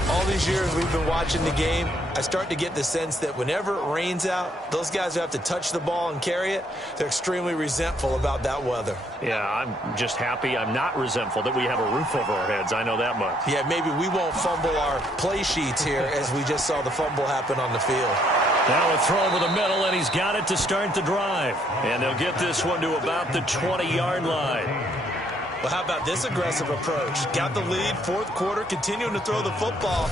All these years we've been watching the game, I start to get the sense that whenever it rains out, those guys who have to touch the ball and carry it, they're extremely resentful about that weather. Yeah, I'm just happy I'm not resentful that we have a roof over our heads. I know that much. Yeah, maybe we won't fumble our play sheets here as we just saw the fumble happen on the field. Now a throw over the middle, and he's got it to start the drive. And they'll get this one to about the 20-yard line. Well, how about this aggressive approach? Got the lead, fourth quarter, continuing to throw the football.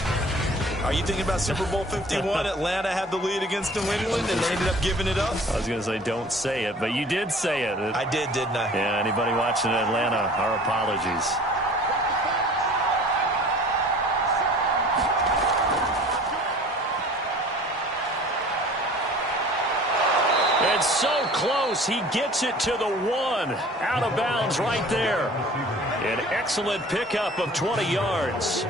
Are you thinking about Super Bowl 51? Atlanta had the lead against New England, and they ended up giving it up? I was going to say don't say it, but you did say it. I did, didn't I? Yeah, anybody watching Atlanta, our apologies. And so close, he gets it to the 1. Out of bounds right there. An excellent pickup of 20 yards.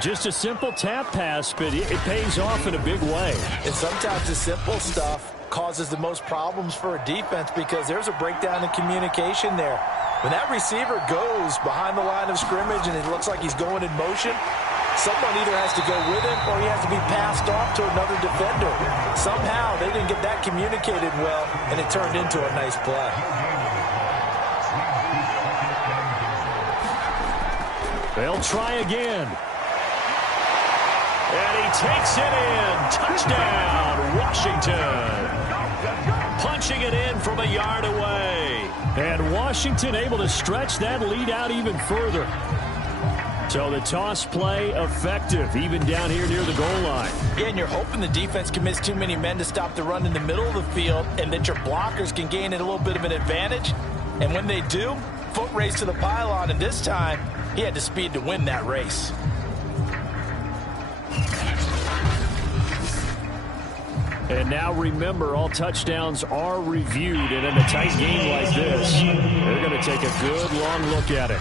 Just a simple tap pass, but it pays off in a big way. And sometimes the simple stuff causes the most problems for a defense because there's a breakdown in communication there. When that receiver goes behind the line of scrimmage and it looks like he's going in motion, someone either has to go with him or he has to be passed off to another defender. Somehow they didn't get that communicated well, and it turned into a nice play. They'll try again. And he takes it in. Touchdown, Washington. Punching it in from a yard away. And Washington able to stretch that lead out even further. So the toss play effective, even down here near the goal line. Yeah, and you're hoping the defense commits too many men to stop the run in the middle of the field and that your blockers can gain a little bit of an advantage. And when they do, foot race to the pylon, and this time he had the speed to win that race. And now remember, all touchdowns are reviewed, and in a tight game like this, they're going to take a good long look at it.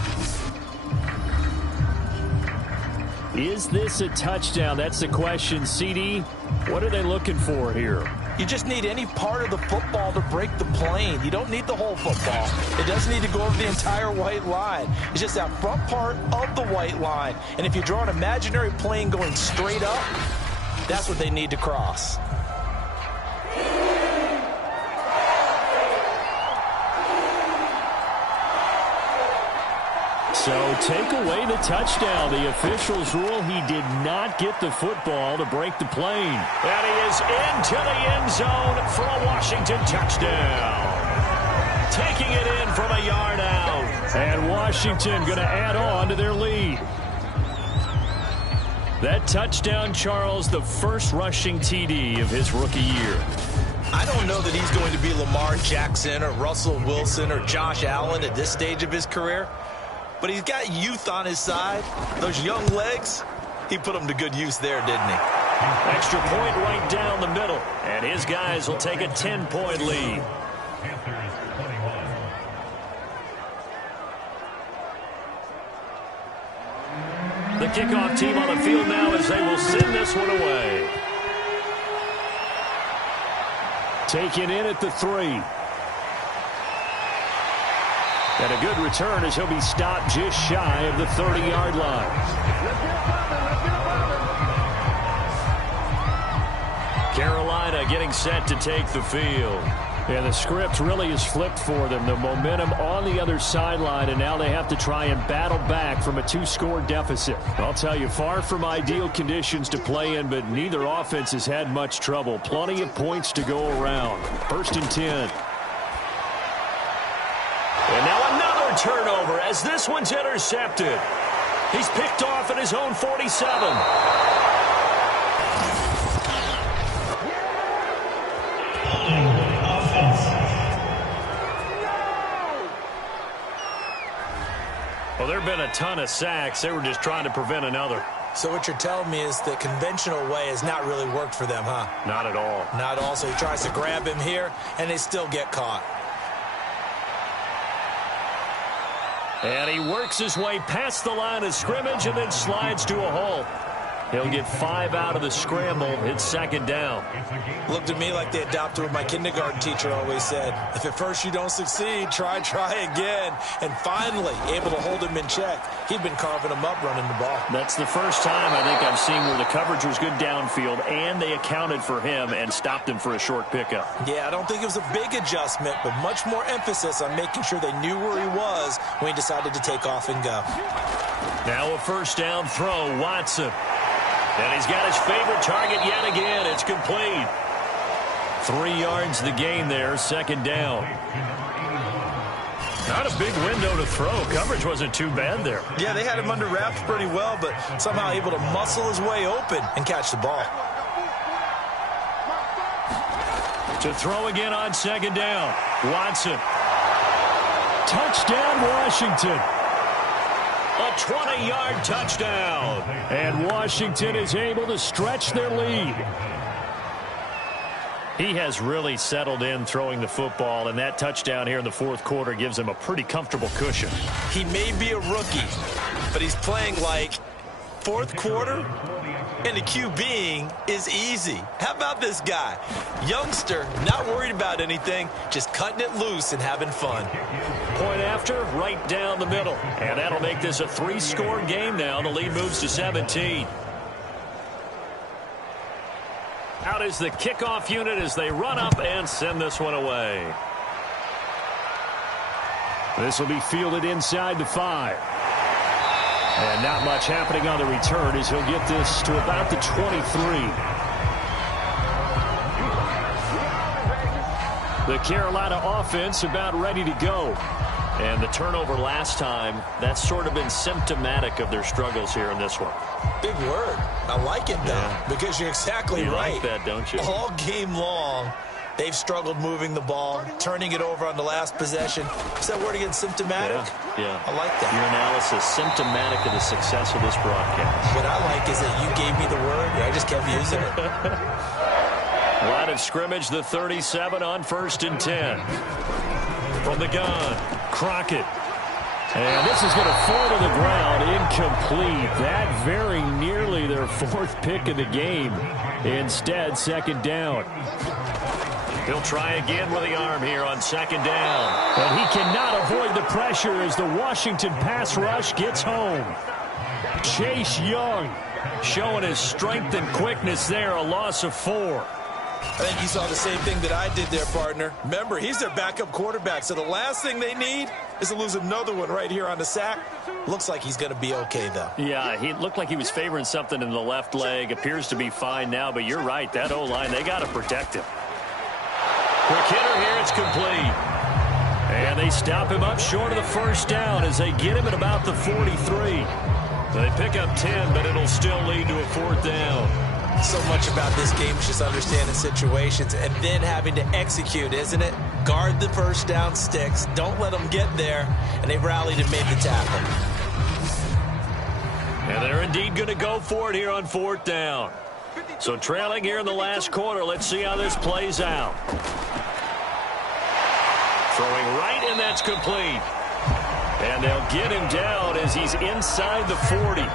Is this a touchdown? That's the question. CD, what are they looking for here? You just need any part of the football to break the plane. You don't need the whole football. It doesn't need to go over the entire white line. It's just that front part of the white line. And if you draw an imaginary plane going straight up, that's what they need to cross. So take away the touchdown. The officials rule he did not get the football to break the plane. And he is into the end zone for a Washington touchdown. Taking it in from a yard out. And Washington going to add on to their lead. That touchdown, Charles, the first rushing TD of his rookie year. I don't know that he's going to be Lamar Jackson or Russell Wilson or Josh Allen at this stage of his career. But he's got youth on his side. Those young legs, he put them to good use there, didn't he? Extra point right down the middle. And his guys will take a 10-point lead. kickoff team on the field now as they will send this one away. Taken in at the 3. And a good return as he'll be stopped just shy of the 30-yard line. Carolina getting set to take the field. And the script really is flipped for them. The momentum on the other sideline, and now they have to try and battle back from a 2-score deficit. I'll tell you, far from ideal conditions to play in, but neither offense has had much trouble. Plenty of points to go around. 1st and 10. And now another turnover as this one's intercepted. He's picked off at his own 47. Well, there have been a ton of sacks. They were just trying to prevent another. So what you're telling me is the conventional way has not really worked for them, huh? Not at all. Not all. So he tries to grab him here, and they still get caught. And he works his way past the line of scrimmage and then slides to a halt. He'll get 5 out of the scramble. It's 2nd down. Looked to me like they adopted what my kindergarten teacher always said. If at first you don't succeed, try again. And finally, able to hold him in check. He'd been carving him up running the ball. That's the first time I think I've seen where the coverage was good downfield and they accounted for him and stopped him for a short pickup. Yeah, I don't think it was a big adjustment, but much more emphasis on making sure they knew where he was when he decided to take off and go. Now a 1st down throw, Watson. And he's got his favorite target yet again. It's complete. 3 yards the gain there, 2nd down. Not a big window to throw. Coverage wasn't too bad there. Yeah, they had him under wraps pretty well, but somehow able to muscle his way open and catch the ball. To throw again on 2nd down. Watson. Touchdown, Washington. A 20-yard touchdown. And Washington is able to stretch their lead. He has really settled in throwing the football, and that touchdown here in the 4th quarter gives him a pretty comfortable cushion. He may be a rookie, but he's playing like 4th quarter, and the QBing is easy. How about this guy? Youngster, not worried about anything, just cutting it loose and having fun. Point after, right down the middle. And that'll make this a 3-score game now. The lead moves to 17. Out is the kickoff unit as they run up and send this one away. This will be fielded inside the 5. And not much happening on the return as he'll get this to about the 23. The Carolina offense about ready to go. And the turnover last time, that's sort of been symptomatic of their struggles here in this one. Big word. I like it, though, because you're exactly right. You like that, don't you? All game long, they've struggled moving the ball, turning it over on the last possession. Is that word again, symptomatic? Yeah. I like that. Your analysis, symptomatic of the success of this broadcast. What I like is that you gave me the word, and I just kept using it. Line of scrimmage, the 37 on 1st and 10. From the gun, Crockett. And this is going to fall to the ground, incomplete. That very nearly their 4th pick of the game. Instead, 2nd down. He'll try again with the arm here on 2nd down. And he cannot avoid the pressure as the Washington pass rush gets home. Chase Young showing his strength and quickness there, a loss of 4. I think you saw the same thing that I did there, partner. Remember, he's their backup quarterback, so the last thing they need is to lose another one right here on the sack. Looks like he's going to be okay, though. Yeah, he looked like he was favoring something in the left leg. Appears to be fine now, but you're right. That O-line, they got to protect him. Quick hitter here, it's complete. And they stop him up short of the 1st down as they get him at about the 43. They pick up 10, but it'll still lead to a 4th down. So much about this game is just understanding situations and then having to execute, isn't it? Guard the 1st down sticks. Don't let them get there. And they rallied and made the tackle. And they're indeed going to go for it here on 4th down. So trailing here in the last quarter. Let's see how this plays out. Throwing right, and that's complete. And they'll get him down as he's inside the 40.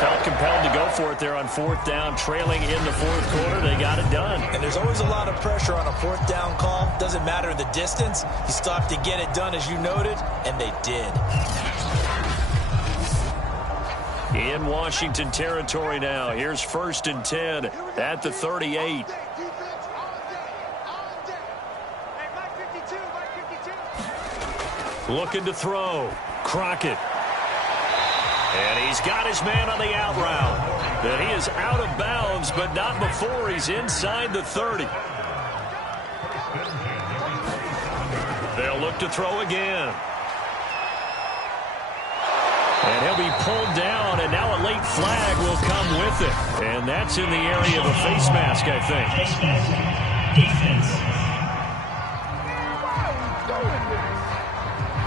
Felt compelled to go for it there on fourth down, trailing in the fourth quarter. They got it done. And there's always a lot of pressure on a fourth down call. Doesn't matter the distance. You still have to get it done, as you noted, and they did. In Washington territory now. Here's 1st and 10 at the 38. Looking to throw. Crockett. And he's got his man on the out route. And he is out of bounds, but not before he's inside the 30. They'll look to throw again. And he'll be pulled down, and now a late flag will come with it. And that's in the area of a face mask, I think. Defense.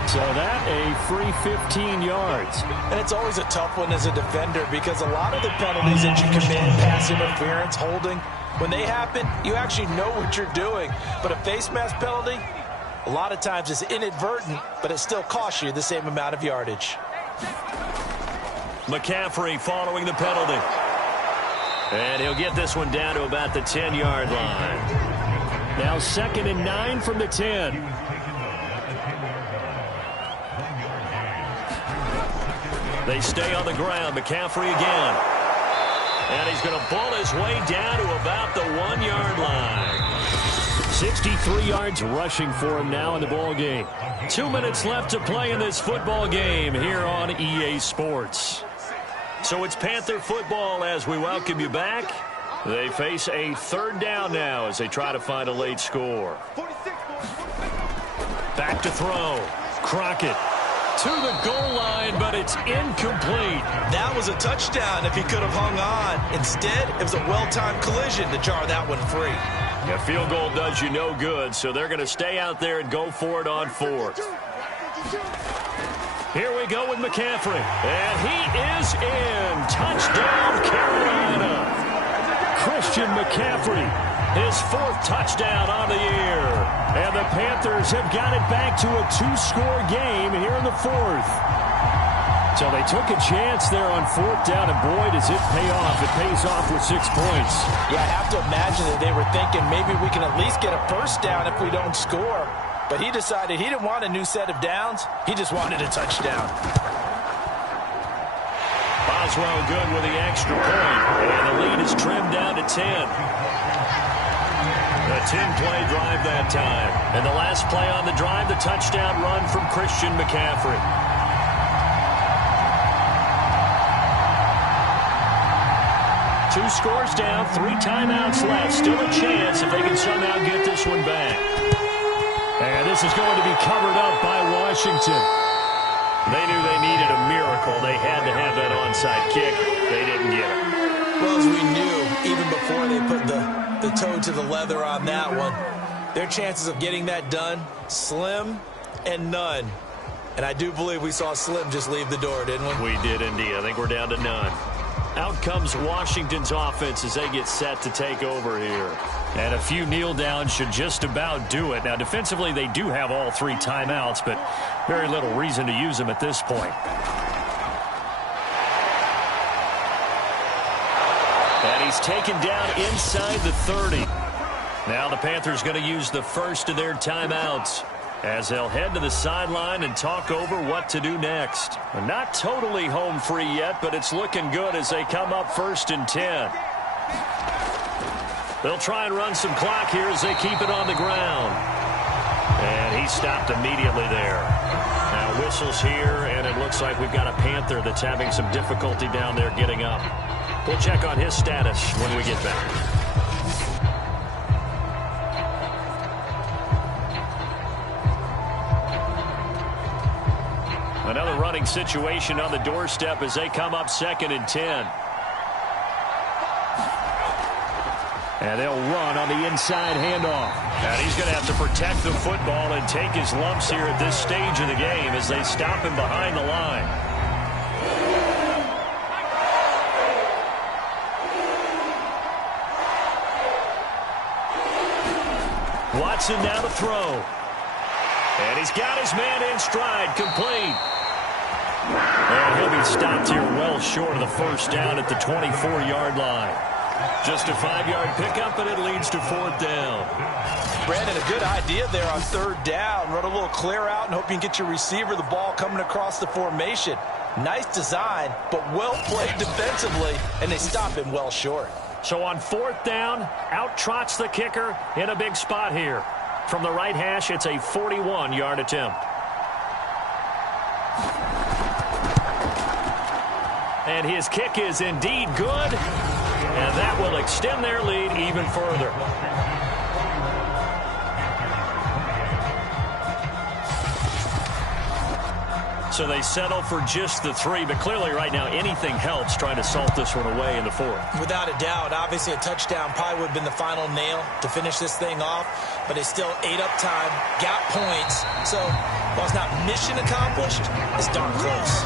So that a free 15 yards. And it's always a tough one as a defender because a lot of the penalties that you commit, pass interference, holding, when they happen, you actually know what you're doing. But a face mask penalty, a lot of times it's inadvertent, but it still costs you the same amount of yardage. McCaffrey following the penalty. And he'll get this one down to about the 10-yard line. Now 2nd and 9 from the 10. They stay on the ground. McCaffrey again. And he's going to pull his way down to about the 1-yard line. 63 yards rushing for him now in the ball game. 2 minutes left to play in this football game here on EA Sports. So it's Panther football as we welcome you back. They face a 3rd down now as they try to find a late score. Back to throw. Crockett to the goal line, but it's incomplete. That was a touchdown if he could have hung on. Instead, it was a well-timed collision to jar that one free. A field goal does you no good, so they're going to stay out there and go for it on 4th. Here we go with McCaffrey. And he is in. Touchdown, Carolina. Christian McCaffrey, his 4th touchdown on the year. And the Panthers have got it back to a 2-score game here in the 4th. So they took a chance there on 4th down, and boy, does it pay off. It pays off with 6 points. Yeah, I have to imagine that they were thinking maybe we can at least get a 1st down if we don't score. But he decided he didn't want a new set of downs. He just wanted a touchdown. Boswell good with the extra point, and the lead is trimmed down to 10. A 10-play drive that time. And the last play on the drive, the touchdown run from Christian McCaffrey. Two scores down, 3 timeouts left. Still a chance if they can somehow get this one back. And this is going to be covered up by Washington. They knew they needed a miracle. They had to have that onside kick. They didn't get it. Well, as we knew, even before they put the toe to the leather on that one, their chances of getting that done, slim and none. And I do believe we saw Slim just leave the door, didn't we? We did indeed. I think we're down to none. Out comes Washington's offense as they get set to take over here. And a few kneel downs should just about do it. Now, defensively, they do have all 3 timeouts, but very little reason to use them at this point. And he's taken down inside the 30. Now the Panthers going to use the first of their timeouts as they'll head to the sideline and talk over what to do next. Not totally home free yet, but it's looking good as they come up 1st and 10. They'll try and run some clock here as they keep it on the ground. And he stopped immediately there. Now whistles here, and it looks like we've got a Panther that's having some difficulty down there getting up. We'll check on his status when we get back. Another running situation on the doorstep as they come up 2nd and 10. And they'll run on the inside handoff. And he's going to have to protect the football and take his lumps here at this stage of the game as they stop him behind the line. Watson now to throw. And he's got his man in stride, complete. And he'll be stopped here well short of the first down at the 24-yard line. Just a 5-yard pickup, and it leads to 4th down. Brandon, a good idea there on 3rd down. Run a little clear out and hope you can get your receiver the ball coming across the formation. Nice design, but well played defensively, and they stop him well short. So on 4th down, out trots the kicker in a big spot here. From the right hash, it's a 41-yard attempt. And his kick is indeed good, and that will extend their lead even further. So they settle for just the 3, but clearly right now anything helps trying to salt this one away in the 4th. Without a doubt, obviously a touchdown probably would have been the final nail to finish this thing off, but they still ate up time, got points, so while it's not mission accomplished, it's darn close.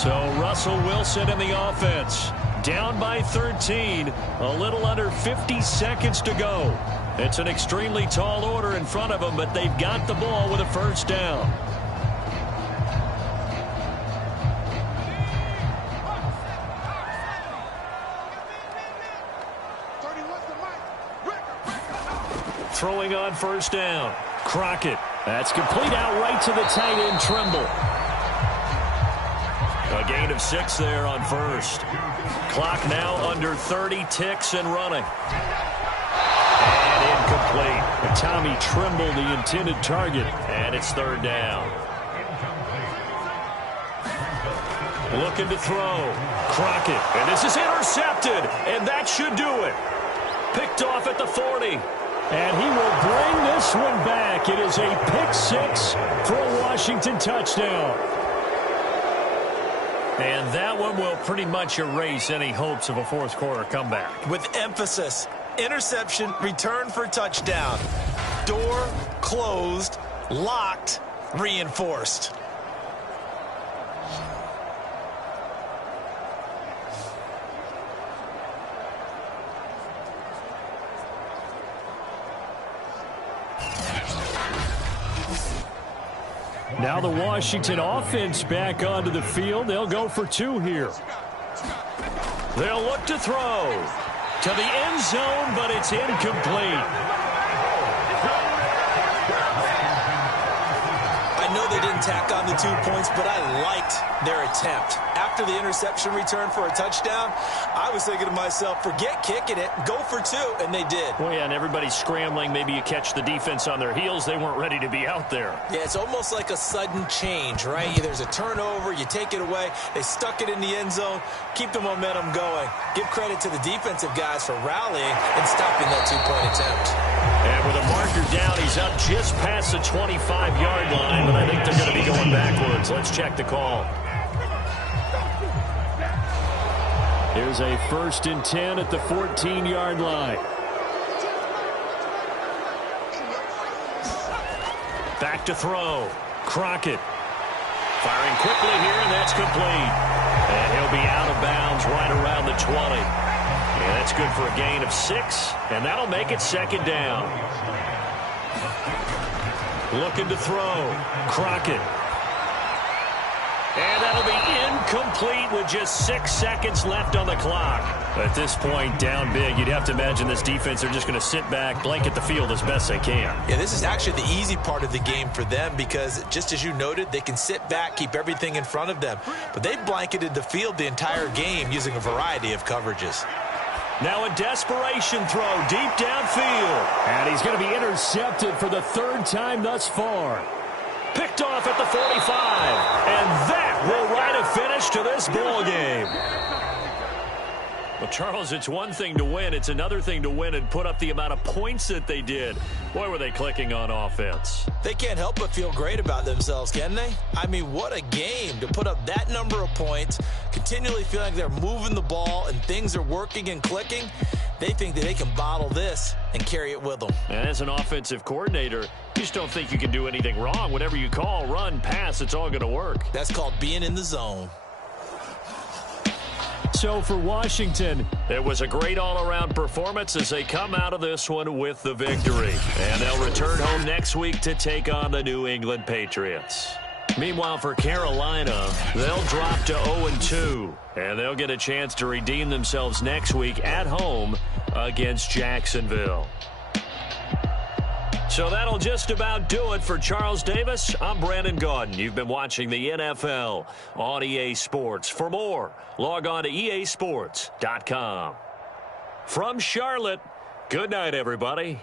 So Russell Wilson in the offense, down by 13, a little under 50 seconds to go. It's an extremely tall order in front of them, but they've got the ball with a first down. Throwing on first down. Crockett. That's complete out right to the tight end, Trimble. A gain of 6 there on first. Clock now under 30 ticks and running. And incomplete. And Tommy Trimble, the intended target. And it's 3rd down. Looking to throw. Crockett. And this is intercepted. And that should do it. Picked off at the 40. And he will bring this one back. It is a pick 6 for a Washington touchdown. And that one will pretty much erase any hopes of a 4th quarter comeback. With emphasis, interception, return for touchdown. Door closed, locked, reinforced. Now the Washington offense back onto the field. They'll go for 2 here. They'll look to throw to the end zone, but it's incomplete. I know they didn't tack on the 2 points, but I liked their attempt. After the interception return for a touchdown, I was thinking to myself, forget kicking it, go for 2, and they did. Well, yeah, and everybody's scrambling. Maybe you catch the defense on their heels. They weren't ready to be out there. Yeah, it's almost like a sudden change, right? There's a turnover, you take it away, they stuck it in the end zone, keep the momentum going. Give credit to the defensive guys for rallying and stopping that 2-point attempt. And with a marker down, he's up just past the 25-yard line, but I think they're going to be going backwards. Let's check the call. Here's a 1st and 10 at the 14-yard line. Back to throw. Crockett. Firing quickly here, and that's complete. And he'll be out of bounds right around the 20. And that's good for a gain of 6, and that'll make it 2nd down. Looking to throw. Crockett. And that'll be incomplete with just 6 seconds left on the clock. At this point, down big, you'd have to imagine this defense, they're just going to sit back, blanket the field as best they can. Yeah, this is actually the easy part of the game for them because, just as you noted, they can sit back, keep everything in front of them. But they've blanketed the field the entire game using a variety of coverages. Now a desperation throw deep downfield. And he's going to be intercepted for the 3rd time thus far. Picked off at the 45. And that will write a finish to this ball game. Well, Charles, it's one thing to win. It's another thing to win and put up the amount of points that they did. Boy, were they clicking on offense. They can't help but feel great about themselves, can they? I mean, what a game to put up that number of points, continually feeling like they're moving the ball and things are working and clicking. They think that they can bottle this and carry it with them. And as an offensive coordinator, you just don't think you can do anything wrong. Whatever you call, run, pass, it's all going to work. That's called being in the zone. so for Washington. It was a great all-around performance as they come out of this one with the victory. And they'll return home next week to take on the New England Patriots. Meanwhile, for Carolina, they'll drop to 0-2, and they'll get a chance to redeem themselves next week at home against Jacksonville. So that'll just about do it for Charles Davis. I'm Brandon Gaudin. You've been watching the NFL on EA Sports. For more, log on to easports.com. From Charlotte, good night, everybody.